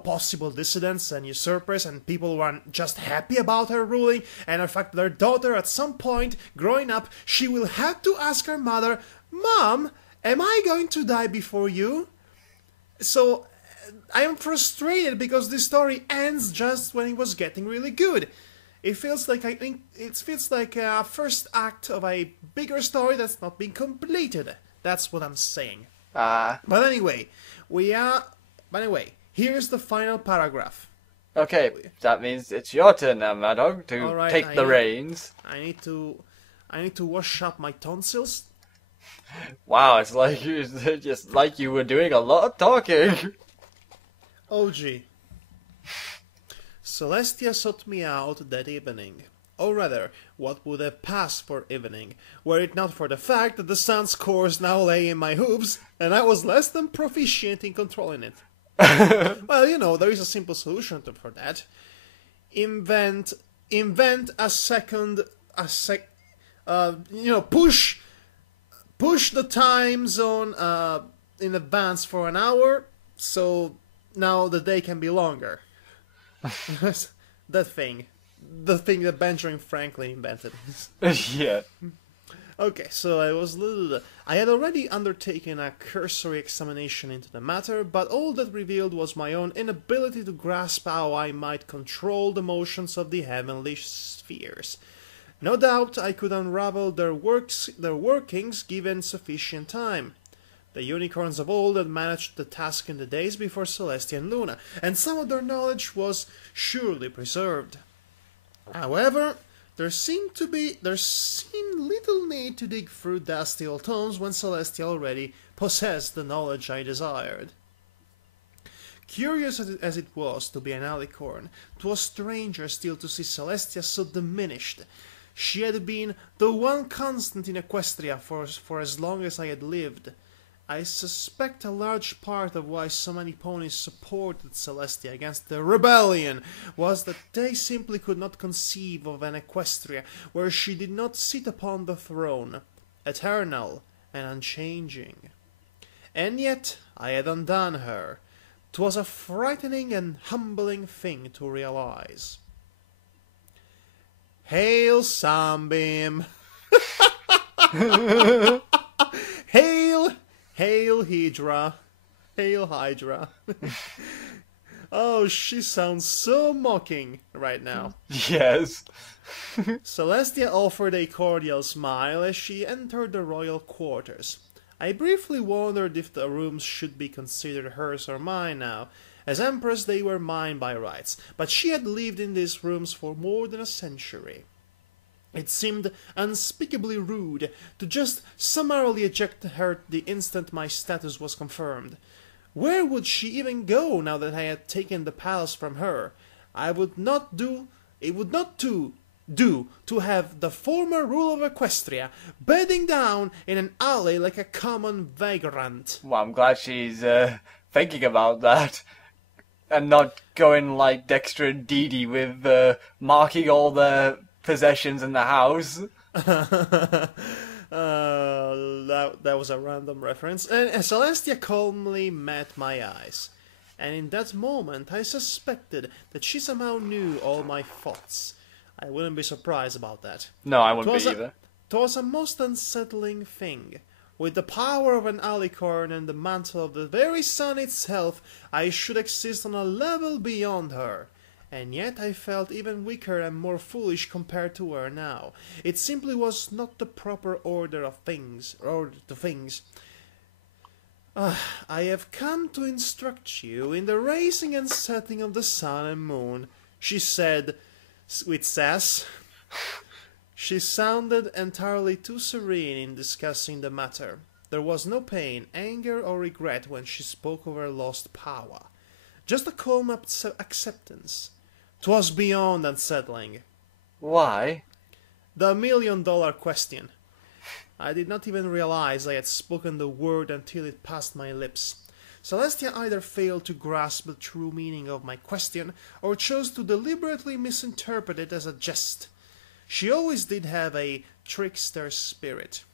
possible dissidents and usurpers and people who aren't just happy about her ruling, and in fact, their daughter at some point, growing up, she will have to ask her mother, Mom, am I going to die before you? So, I am frustrated because this story ends just when it was getting really good. It feels like a first act of a bigger story that's not been completed. That's what I'm saying. But anyway, here's the final paragraph. Okay, that means it's your turn now, Madhog, to take the reins. I need to wash up my tonsils. Wow, it's just like you were doing a lot of talking. Oh gee. Celestia sought me out that evening. Or rather, what would have passed for evening, were it not for the fact that the sun's course now lay in my hooves, and I was less than proficient in controlling it. Well, there is a simple solution for that. Invent a second, push the time zone in advance for an hour, so now the day can be longer. That thing. The thing that Benjamin Franklin invented. Yeah. Okay, so I had already undertaken a cursory examination into the matter, but all that revealed was my own inability to grasp how I might control the motions of the heavenly spheres. No doubt I could unravel their workings given sufficient time. The unicorns of old had managed the task in the days before Celestia and Luna, and some of their knowledge was surely preserved. However, there seemed little need to dig through dusty old tomes when Celestia already possessed the knowledge I desired. Curious as it was to be an alicorn, 'twas stranger still to see Celestia so diminished. She had been the one constant in Equestria for as long as I had lived. I suspect a large part of why so many ponies supported Celestia against the rebellion was that they simply could not conceive of an Equestria where she did not sit upon the throne, eternal and unchanging. And yet I had undone her. 'Twas a frightening and humbling thing to realize. Hail, Sunbeam! Hail! Hail, Hydra! Hail, Hydra! Oh, she sounds so mocking right now. Yes. Celestia offered a cordial smile as she entered the royal quarters. I briefly wondered if the rooms should be considered hers or mine now. As Empress they were mine by rights, but she had lived in these rooms for more than a century. It seemed unspeakably rude to just summarily eject her the instant my status was confirmed. Where would she even go now that I had taken the palace from her? It would not do to have the former rule of Equestria bedding down in an alley like a common vagrant. Well, I'm glad she's thinking about that. And not going like Dexter and Dee Dee with marking all the possessions in the house. That was a random reference. And Celestia calmly met my eyes. And in that moment I suspected that she somehow knew all my thoughts. I wouldn't be surprised about that. No, I wouldn't be either. 'Twas a most unsettling thing. With the power of an alicorn and the mantle of the very sun itself, I should exist on a level beyond her. And yet I felt even weaker and more foolish compared to her now. It simply was not the proper order of things. I have come to instruct you in the raising and setting of the sun and moon, she said with sass. She sounded entirely too serene in discussing the matter. There was no pain, anger, or regret when she spoke of her lost power. Just a calm acceptance. 'Twas beyond unsettling. Why? The $1,000,000 question. I did not even realize I had spoken the word until it passed my lips. Celestia either failed to grasp the true meaning of my question, or chose to deliberately misinterpret it as a jest. She always did have a trickster spirit.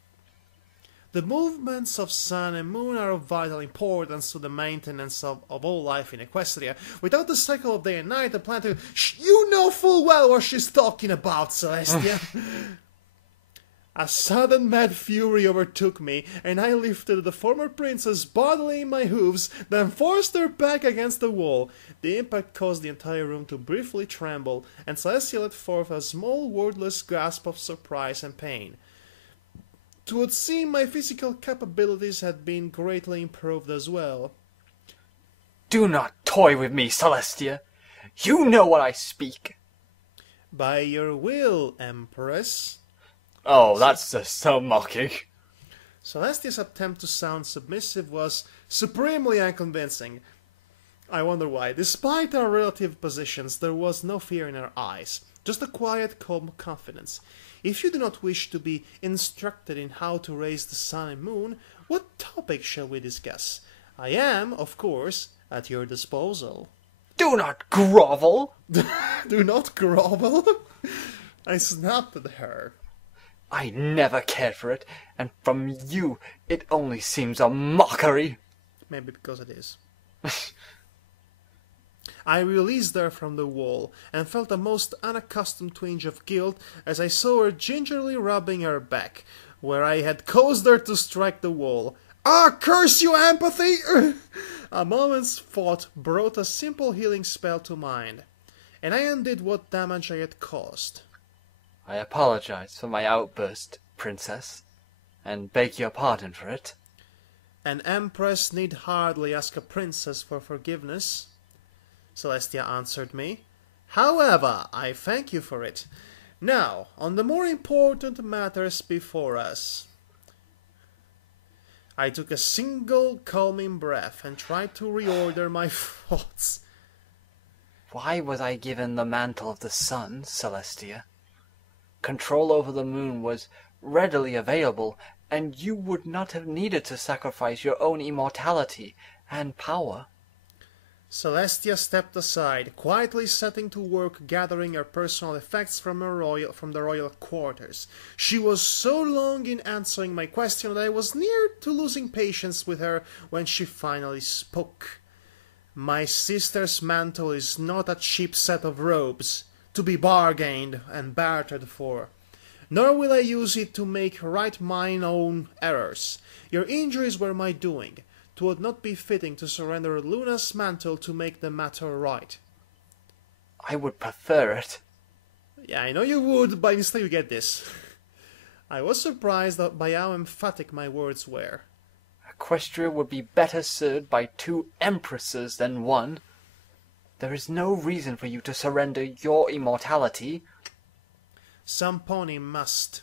The movements of sun and moon are of vital importance to the maintenance of all life in Equestria. Without the cycle of day and night, the planet... You know full well what she's talking about, Celestia! A sudden mad fury overtook me, and I lifted the former princess bodily in my hooves, then forced her back against the wall. The impact caused the entire room to briefly tremble, and Celestia let forth a small wordless gasp of surprise and pain. 'Twould seem my physical capabilities had been greatly improved as well. Do not toy with me, Celestia. You know what I speak. By your will, Empress. Oh, that's just so mocking. Celestia's attempt to sound submissive was supremely unconvincing. I wonder why. Despite our relative positions, there was no fear in her eyes, just a quiet, calm confidence. If you do not wish to be instructed in how to raise the sun and moon, what topic shall we discuss? I am, of course, at your disposal. Do not grovel! Do not grovel? I snapped at her. I never cared for it, and from you it only seems a mockery. Maybe because it is. I released her from the wall, and felt a most unaccustomed twinge of guilt as I saw her gingerly rubbing her back, where I had caused her to strike the wall. Ah, curse you, empathy! A moment's thought brought a simple healing spell to mind, and I undid what damage I had caused. I apologize for my outburst, Princess, and beg your pardon for it. An empress need hardly ask a princess for forgiveness, Celestia answered me. However, I thank you for it. Now, on the more important matters before us. I took a single calming breath and tried to reorder my thoughts. Why was I given the mantle of the sun, Celestia? Control over the moon was readily available, and you would not have needed to sacrifice your own immortality and power. Celestia stepped aside, quietly setting to work gathering her personal effects from the royal quarters. She was so long in answering my question that I was near to losing patience with her when she finally spoke. My sister's mantle is not a cheap set of robes to be bargained and bartered for, nor will I use it to make right mine own errors. Your injuries were my doing. 'Twould not be fitting to surrender Luna's mantle to make the matter right. I would prefer it. Yeah, I know you would, but instead you get this. I was surprised by how emphatic my words were. Equestria would be better served by 2 empresses than 1. There is no reason for you to surrender your immortality. Some pony must.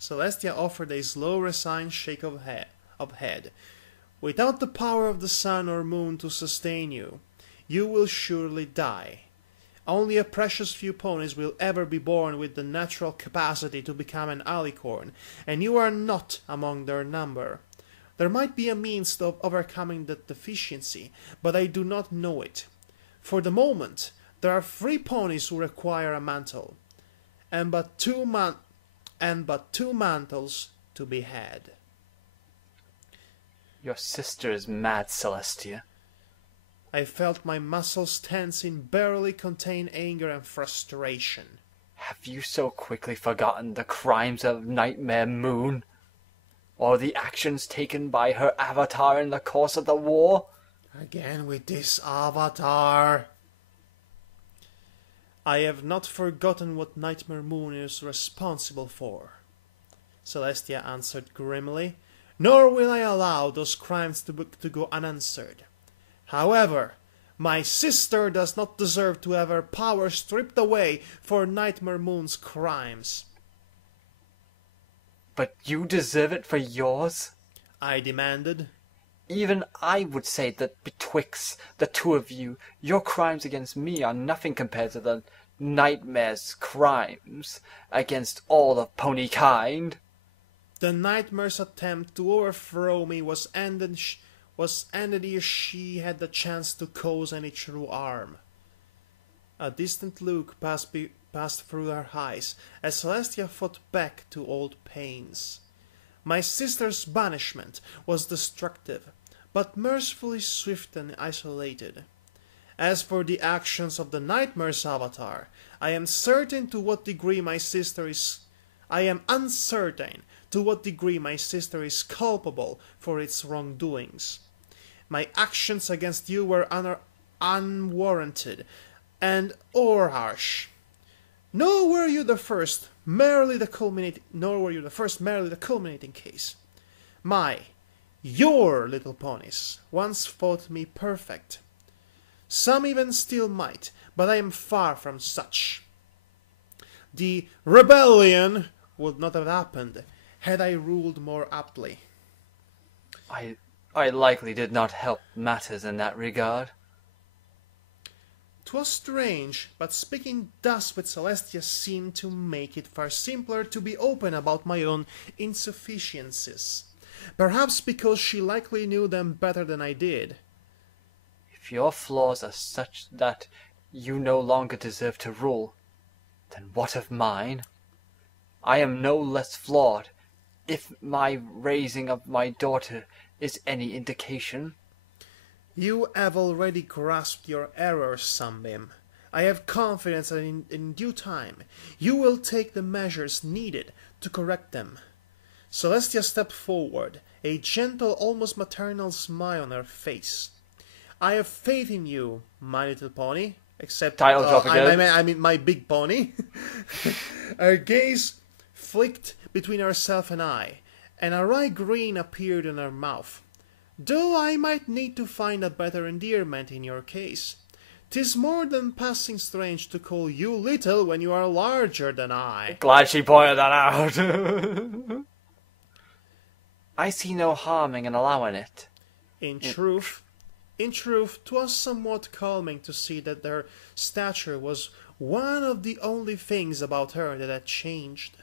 Celestia offered a slow, resigned shake of head. Without the power of the sun or moon to sustain you, you will surely die. Only a precious few ponies will ever be born with the natural capacity to become an alicorn, and you are not among their number. There might be a means of overcoming that deficiency, but I do not know it. For the moment, there are 3 ponies who require a mantle, and but two mantles to be had. Your sister is mad, Celestia. I felt my muscles tense in barely contained anger and frustration. Have you so quickly forgotten the crimes of Nightmare Moon? Or the actions taken by her avatar in the course of the war? Again with this avatar. I have not forgotten what Nightmare Moon is responsible for, Celestia answered grimly, nor will I allow those crimes to go unanswered. However, my sister does not deserve to have her power stripped away for Nightmare Moon's crimes. But you deserve it for yours? I demanded. Even I would say that betwixt the 2 of you, your crimes against me are nothing compared to the Nightmare's crimes against all of pony kind. The Nightmare's attempt to overthrow me was ended ere she had the chance to cause any true harm. A distant look passed through her eyes as Celestia fought back to old pains. My sister's banishment was destructive, but mercifully swift and isolated. As for the actions of the Nightmare's avatar, I am uncertain to what degree my sister is culpable for its wrongdoings. My actions against you were unwarranted and harsh. Nor were you the first, merely the culminating case. Your little ponies once thought me perfect. Some even still might, but I am far from such. The rebellion would not have happened had I ruled more aptly. I likely did not help matters in that regard. 'Twas strange, but speaking thus with Celestia seemed to make it far simpler to be open about my own insufficiencies. Perhaps because she likely knew them better than I did. If your flaws are such that you no longer deserve to rule, then what of mine? I am no less flawed, if my raising of my daughter is any indication. You have already grasped your errors, Sunbeam. I have confidence that in due time you will take the measures needed to correct them. Celestia stepped forward, a gentle, almost maternal smile on her face. I have faith in you, my little pony. Except, Title drop again. I mean, my big pony. Her gaze flicked between herself and I, and a wry grin appeared in her mouth. Though I might need to find a better endearment in your case. 'Tis more than passing strange to call you little when you are larger than I. Glad she pointed that out. I see no harming in allowing it. In truth, 'twas somewhat calming to see that her stature was one of the only things about her that had changed.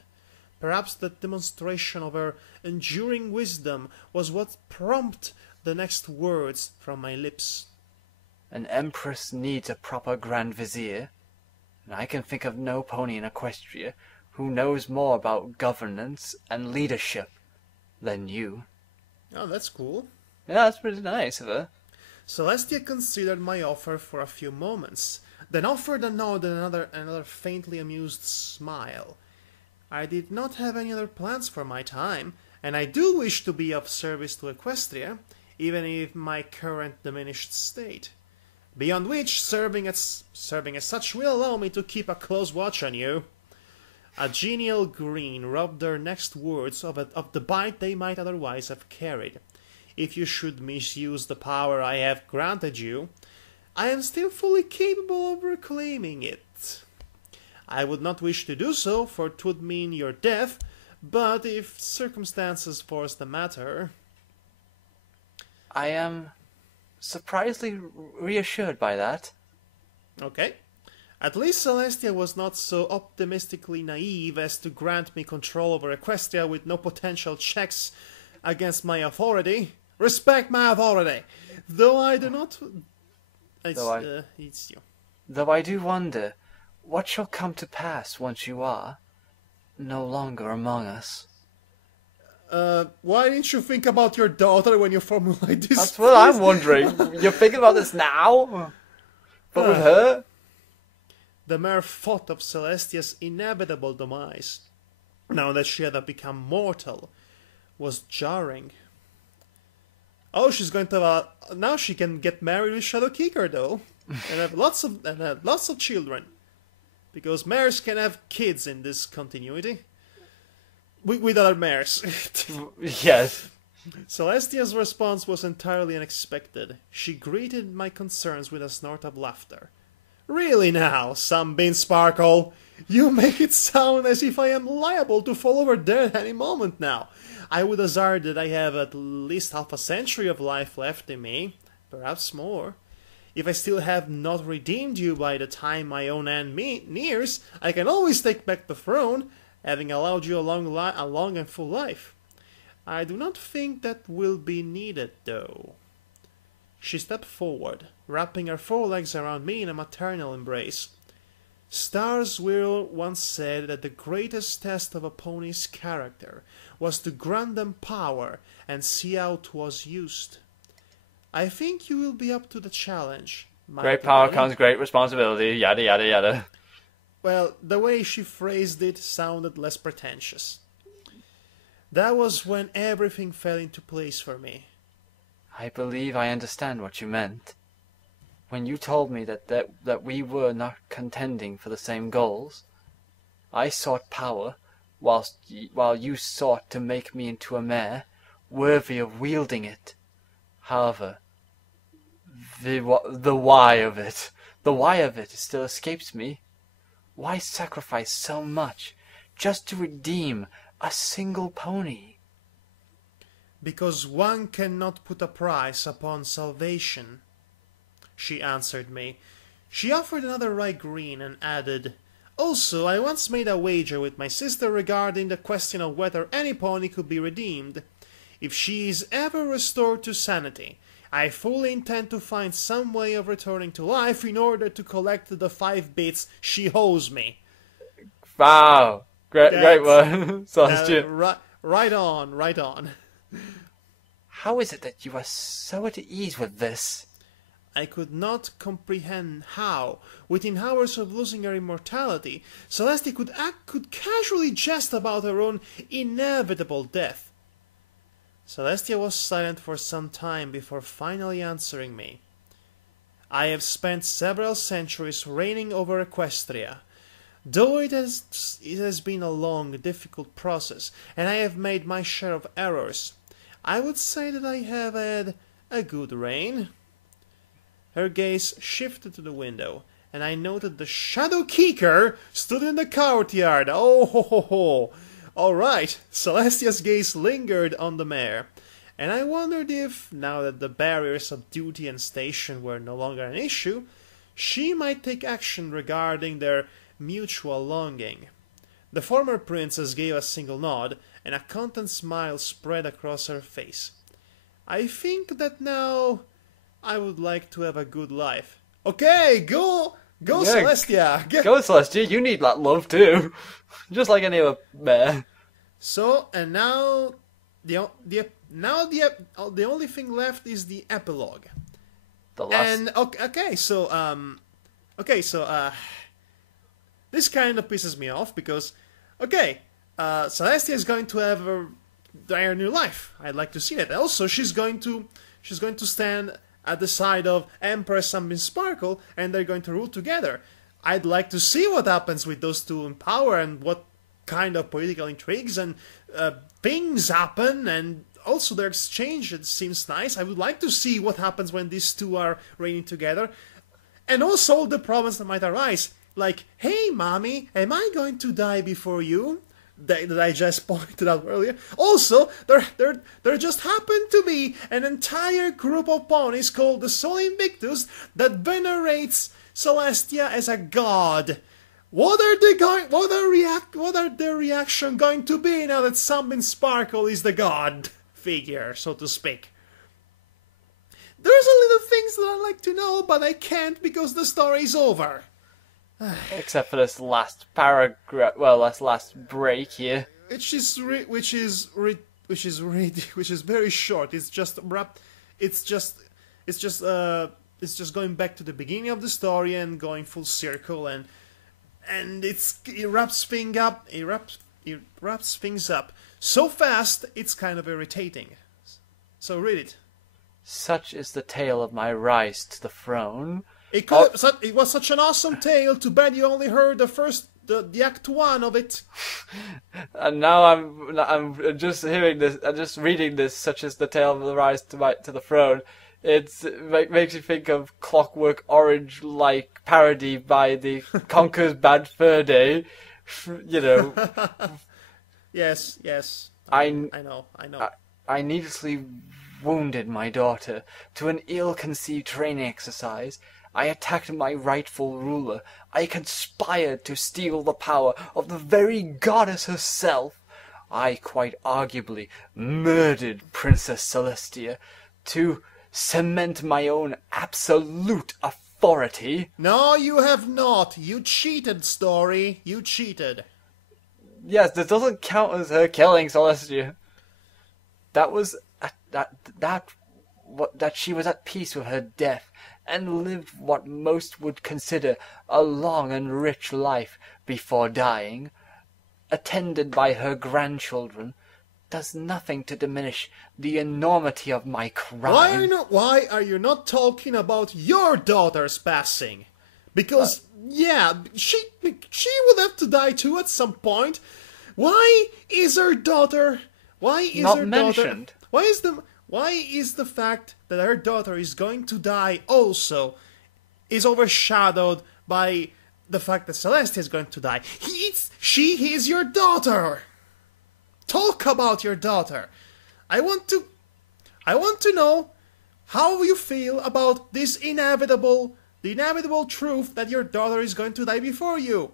Perhaps the demonstration of her enduring wisdom was what prompted the next words from my lips. An empress needs a proper grand vizier, and I can think of no pony in Equestria who knows more about governance and leadership than you. Oh, that's cool. Yeah, that's pretty nice of her. Celestia considered my offer for a few moments, then offered a nod and another faintly amused smile. I did not have any other plans for my time, and I do wish to be of service to Equestria, even in my current diminished state. Beyond which, serving as such will allow me to keep a close watch on you. A genial grin robbed their next words of the bite they might otherwise have carried. If you should misuse the power I have granted you, I am still fully capable of reclaiming it. I would not wish to do so, for 'twould mean your death, but if circumstances force the matter... I am surprisingly reassured by that. Okay. At least Celestia was not so optimistically naive as to grant me control over Equestria with no potential checks against my authority. Respect my authority! Though I do not... It's you. Though I do wonder, what shall come to pass once you are no longer among us? Why didn't you think about your daughter when you formulate this? That's what I'm wondering. You're thinking about this now? But with her? The mere thought of Celestia's inevitable demise, now that she had become mortal, was jarring. Oh, she's going to now she can get married with Shadow Kicker though, and have lots of children, because mares can have kids in this continuity. With other mares. Yes. Celestia's response was entirely unexpected. She greeted my concerns with a snort of laughter. Really now, Sunbeam Sparkle, you make it sound as if I am liable to fall over dead any moment now. I would hazard that I have at least half a century of life left in me, perhaps more. If I still have not redeemed you by the time my own end nears, I can always take back the throne, having allowed you a long and full life. I do not think that will be needed, though. She stepped forward, wrapping her forelegs around me in a maternal embrace. Stars Will once said that the greatest test of a pony's character was to grant them power and see how 'twas used. I think you will be up to the challenge. Great power comes great responsibility, yada yada yada. Well, the way she phrased it sounded less pretentious. That was when everything fell into place for me. I believe I understand what you meant. When you told me that we were not contending for the same goals, I sought power, while you sought to make me into a mare, worthy of wielding it. However, the why of it still escapes me. Why sacrifice so much just to redeem a single pony? Because one cannot put a price upon salvation, she answered me. She offered another wry grin and added, Also, I once made a wager with my sister regarding the question of whether any pony could be redeemed. If she is ever restored to sanity, I fully intend to find some way of returning to life in order to collect the 5 bits she owes me. Wow. Great one. Right on. How is it that you are so at ease with this? I could not comprehend how, within hours of losing her immortality, Celestia could casually jest about her own inevitable death. Celestia was silent for some time before finally answering me. I have spent several centuries reigning over Equestria. Though it has been a long, difficult process, and I have made my share of errors, I would say that I have had a good reign. Her gaze shifted to the window, and I noted the Shadow Keeker stood in the courtyard. Oh ho ho ho! All right, Celestia's gaze lingered on the mare, and I wondered if, now that the barriers of duty and station were no longer an issue, she might take action regarding their mutual longing. The former princess gave a single nod, and a content smile spread across her face. I think that now I would like to have a good life. Okay, go Yeah, Celestia! Go, Celestia, you need that love too. Just like any other mare. So, and now the only thing left is the epilogue. The last... And this kind of pisses me off because, Celestia is going to have a dire new life. I'd like to see that. Also, she's going to stand at the side of Empress and Miss Sparkle, and they're going to rule together. I'd like to see what happens with those two in power and what kind of political intrigues and things happen, and also their exchange. It seems nice. I would like to see what happens when these two are reigning together, and also all the problems that might arise. Like, hey, mommy, am I going to die before you? That I just pointed out earlier. Also, there just happened to be an entire group of ponies called the Sol Invictus that venerates Celestia as a god. What are their reaction going to be now that Sunbeam Sparkle is the god figure, so to speak? There's a little things that I'd like to know, but I can't because the story's over. Except for this last paragraph, well, this last break here. Which is very short. It's just going back to the beginning of the story and going full circle, and it wraps things up so fast it's kind of irritating. So read it. Such is the tale of my rise to the throne. It was such an awesome tale. Too bad you only heard the act one of it. And now I'm just hearing this. I'm just reading this. Such is the tale of the rise to the throne. It makes you think of Clockwork Orange like parody by the Conker's Bad Fur Day. You know. Yes. I know. I needlessly wounded my daughter to an ill-conceived training exercise. I attacked my rightful ruler. I conspired to steal the power of the very goddess herself. I quite arguably murdered Princess Celestia to cement my own absolute authority. No, you have not. You cheated, Story. You cheated. Yes, this doesn't count as her killing Celestia. That was that she was at peace with her death and lived what most would consider a long and rich life before dying, attended by her grandchildren, does nothing to diminish the enormity of my crime. Why are you not talking about your daughter's passing? Because she will have to die too at some point. Why is her daughter? Mentioned? Why is the fact that her daughter is going to die also is overshadowed by the fact that Celestia is going to die? She is your daughter. Talk about your daughter. I want to know how you feel about the inevitable truth that your daughter is going to die before you.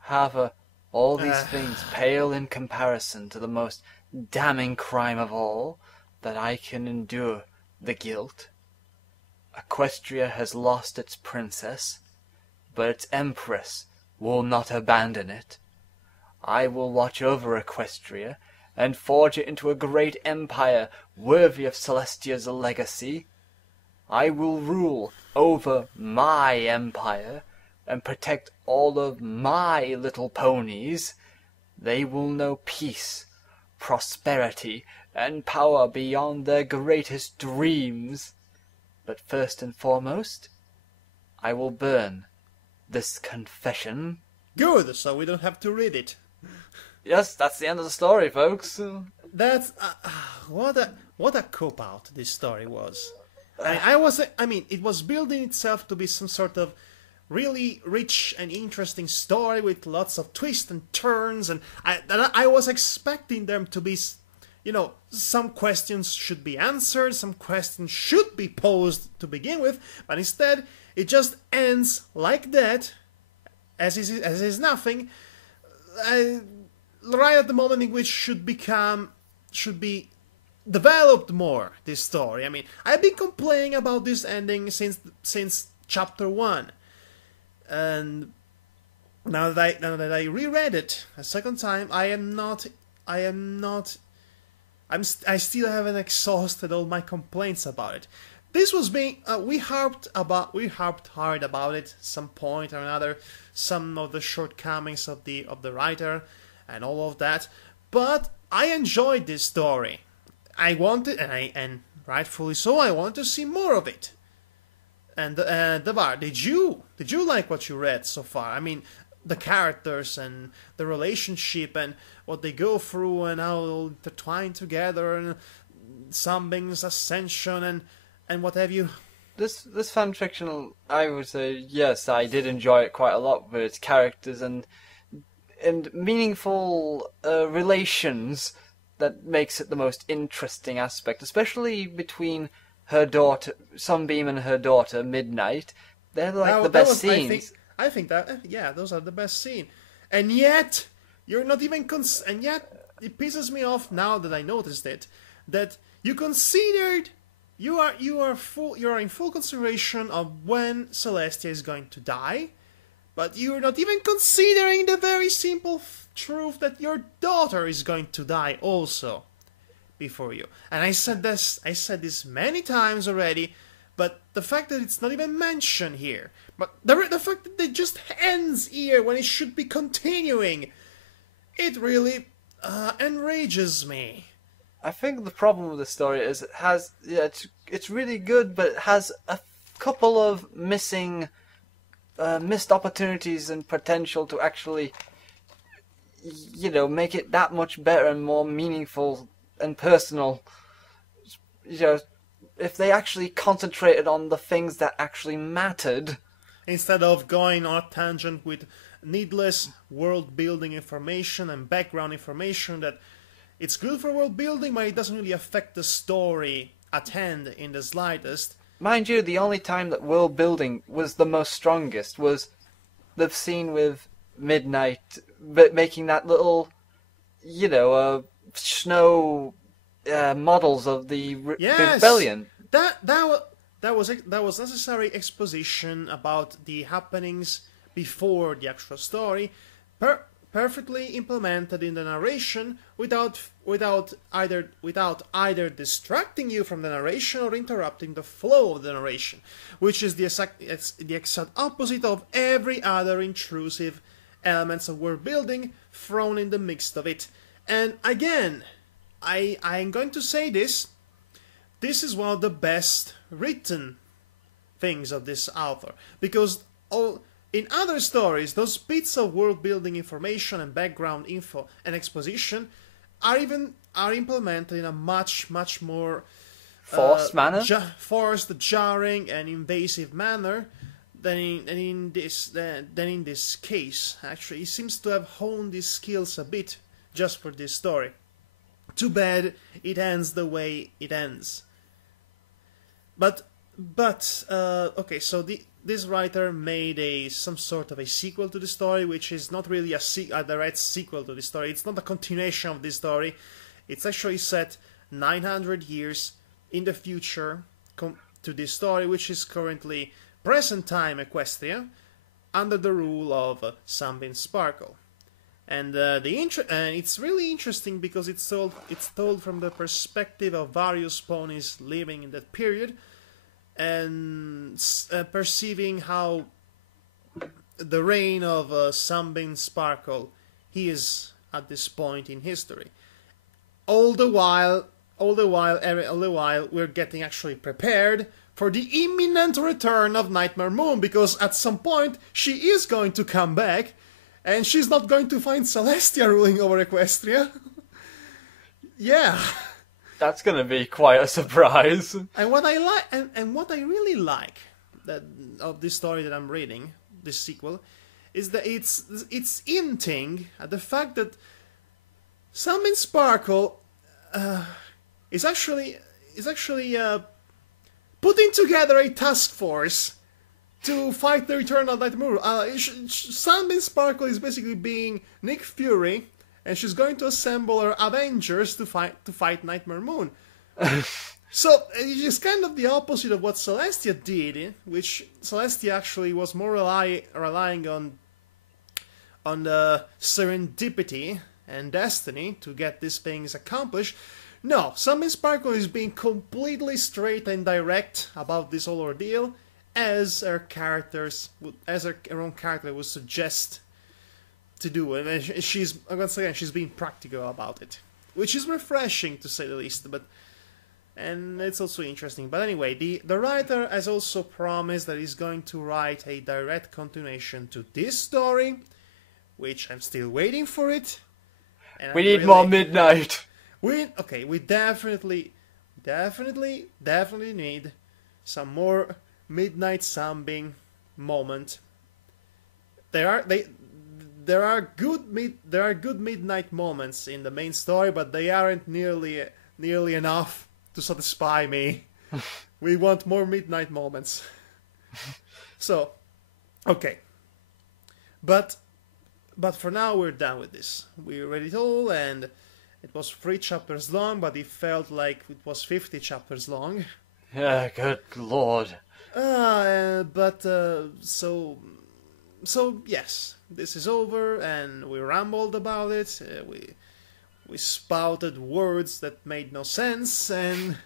However, all these things pale in comparison to the most damning crime of all, that I can endure the guilt. Equestria has lost its princess, but its empress will not abandon it. I will watch over Equestria and forge it into a great empire worthy of Celestia's legacy. I will rule over my empire and protect all of my little ponies. They will know peace, prosperity, and power beyond their greatest dreams. But first and foremost, I will burn this confession. Good, so we don't have to read it. Yes, that's the end of the story, folks. That's what a cop out this story was. It was building itself to be some sort of really rich and interesting story with lots of twists and turns, and I was expecting them to be, some questions should be answered, some questions should be posed to begin with, but instead it just ends like that, as is nothing, right at the moment in which should be developed more, this story. I mean, I've been complaining about this ending since chapter 1, and now that I reread it a second time, I still haven't exhausted all my complaints about it. This was being we harped hard about it some point or another, some of the shortcomings of the writer and all of that, but I enjoyed this story. I wanted, and rightfully so, I want to see more of it. And Devar, did you like what you read so far? I mean, the characters and the relationship and what they go through and how they'll intertwine together, and Sunbing's ascension and what have you. This fanfiction, I would say, yes, I did enjoy it quite a lot with its characters and meaningful relations. That makes it the most interesting aspect, especially between her daughter, Sunbeam, and her daughter, Midnight. They're like the best scenes. I think that, those are the best scenes. And yet, you're not even and yet, it pisses me off now that I noticed it, that you considered, you are in full consideration of when Celestia is going to die, but you're not even considering the very simple truth that your daughter is going to die also before you. And I said this many times already, but the fact that it's not even mentioned here, but the fact that it just ends here when it should be continuing, it really enrages me. I think the problem with the story is it's really good, but it has a couple of missed opportunities and potential to actually, make it that much better and more meaningful and personal. If they actually concentrated on the things that actually mattered, instead of going on a tangent with needless world-building information and background information that it's good for world-building, but it doesn't really affect the story at hand in the slightest. Mind you, the only time that world building was the most strongest was the scene with Midnight making that little, snow models of the rebellion. That was necessary exposition about the happenings before the actual story, perfectly implemented in the narration without either distracting you from the narration or interrupting the flow of the narration, which is the exact opposite of every other intrusive elements of world building thrown in the mix of it. And again, I'm going to say this is one of the best written things of this author, because in other stories, those bits of world-building information and background info and exposition are implemented in a much more forced manner, forced, jarring, and invasive manner than in this case. Actually, he seems to have honed his skills a bit just for this story. Too bad it ends the way it ends. But okay, so this writer made some sort of a sequel to the story, which is not really a direct sequel to the story. It's not a continuation of this story. It's actually set 900 years in the future to this story, which is currently present time Equestria, under the rule of Sunbeam Sparkle. And it's really interesting because it's told from the perspective of various ponies living in that period. and perceiving how the reign of Sunbeam Sparkle he is at this point in history. All the while, we're getting actually prepared for the imminent return of Nightmare Moon, because at some point she is going to come back, and she's not going to find Celestia ruling over Equestria. Yeah. That's gonna be quite a surprise. And what I like, and what I really like of this story that I'm reading, this sequel, is that it's hinting at the fact that Sunbeam Sparkle is actually putting together a task force to fight the return of Nightmare Moon. Sunbeam Sparkle is basically being Nick Fury, and she's going to assemble her Avengers to fight Nightmare Moon. So it's kind of the opposite of what Celestia did, which Celestia actually was more relying on the serendipity and destiny to get these things accomplished. No, Sunbeam Sparkle is being completely straight and direct about this whole ordeal, as her own character would suggest to do. And she's, once again, she's being practical about it, which is refreshing to say the least. And it's also interesting. But anyway, the writer has also promised that he's going to write a direct continuation to this story, which I'm still waiting for it. And we need more Midnight. We definitely need some more Midnight Sunbeam moment. There are good Midnight moments in the main story, but they aren't nearly enough to satisfy me. We want more Midnight moments. So, okay. But for now we're done with this. We read it all, and it was 3 chapters long, but it felt like it was 50 chapters long. Yeah, good lord. So yes, this is over, and we rambled about it. We spouted words that made no sense, and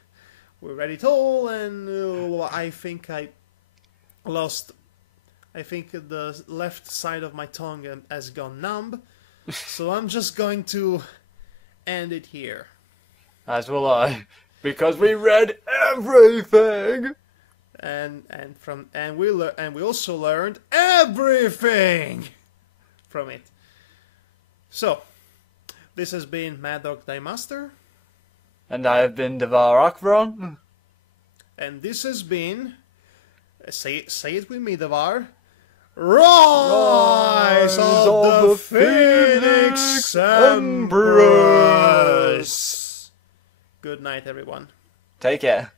we read it all, and I think the left side of my tongue has gone numb, so I'm just going to end it here. As will I, because we read everything. And we also learned everything from it. So, this has been Madhog Thy Master. And I have been Devar Akron. And this has been, say it with me, Devar, Rise of the Phoenix Empress. Good night, everyone. Take care.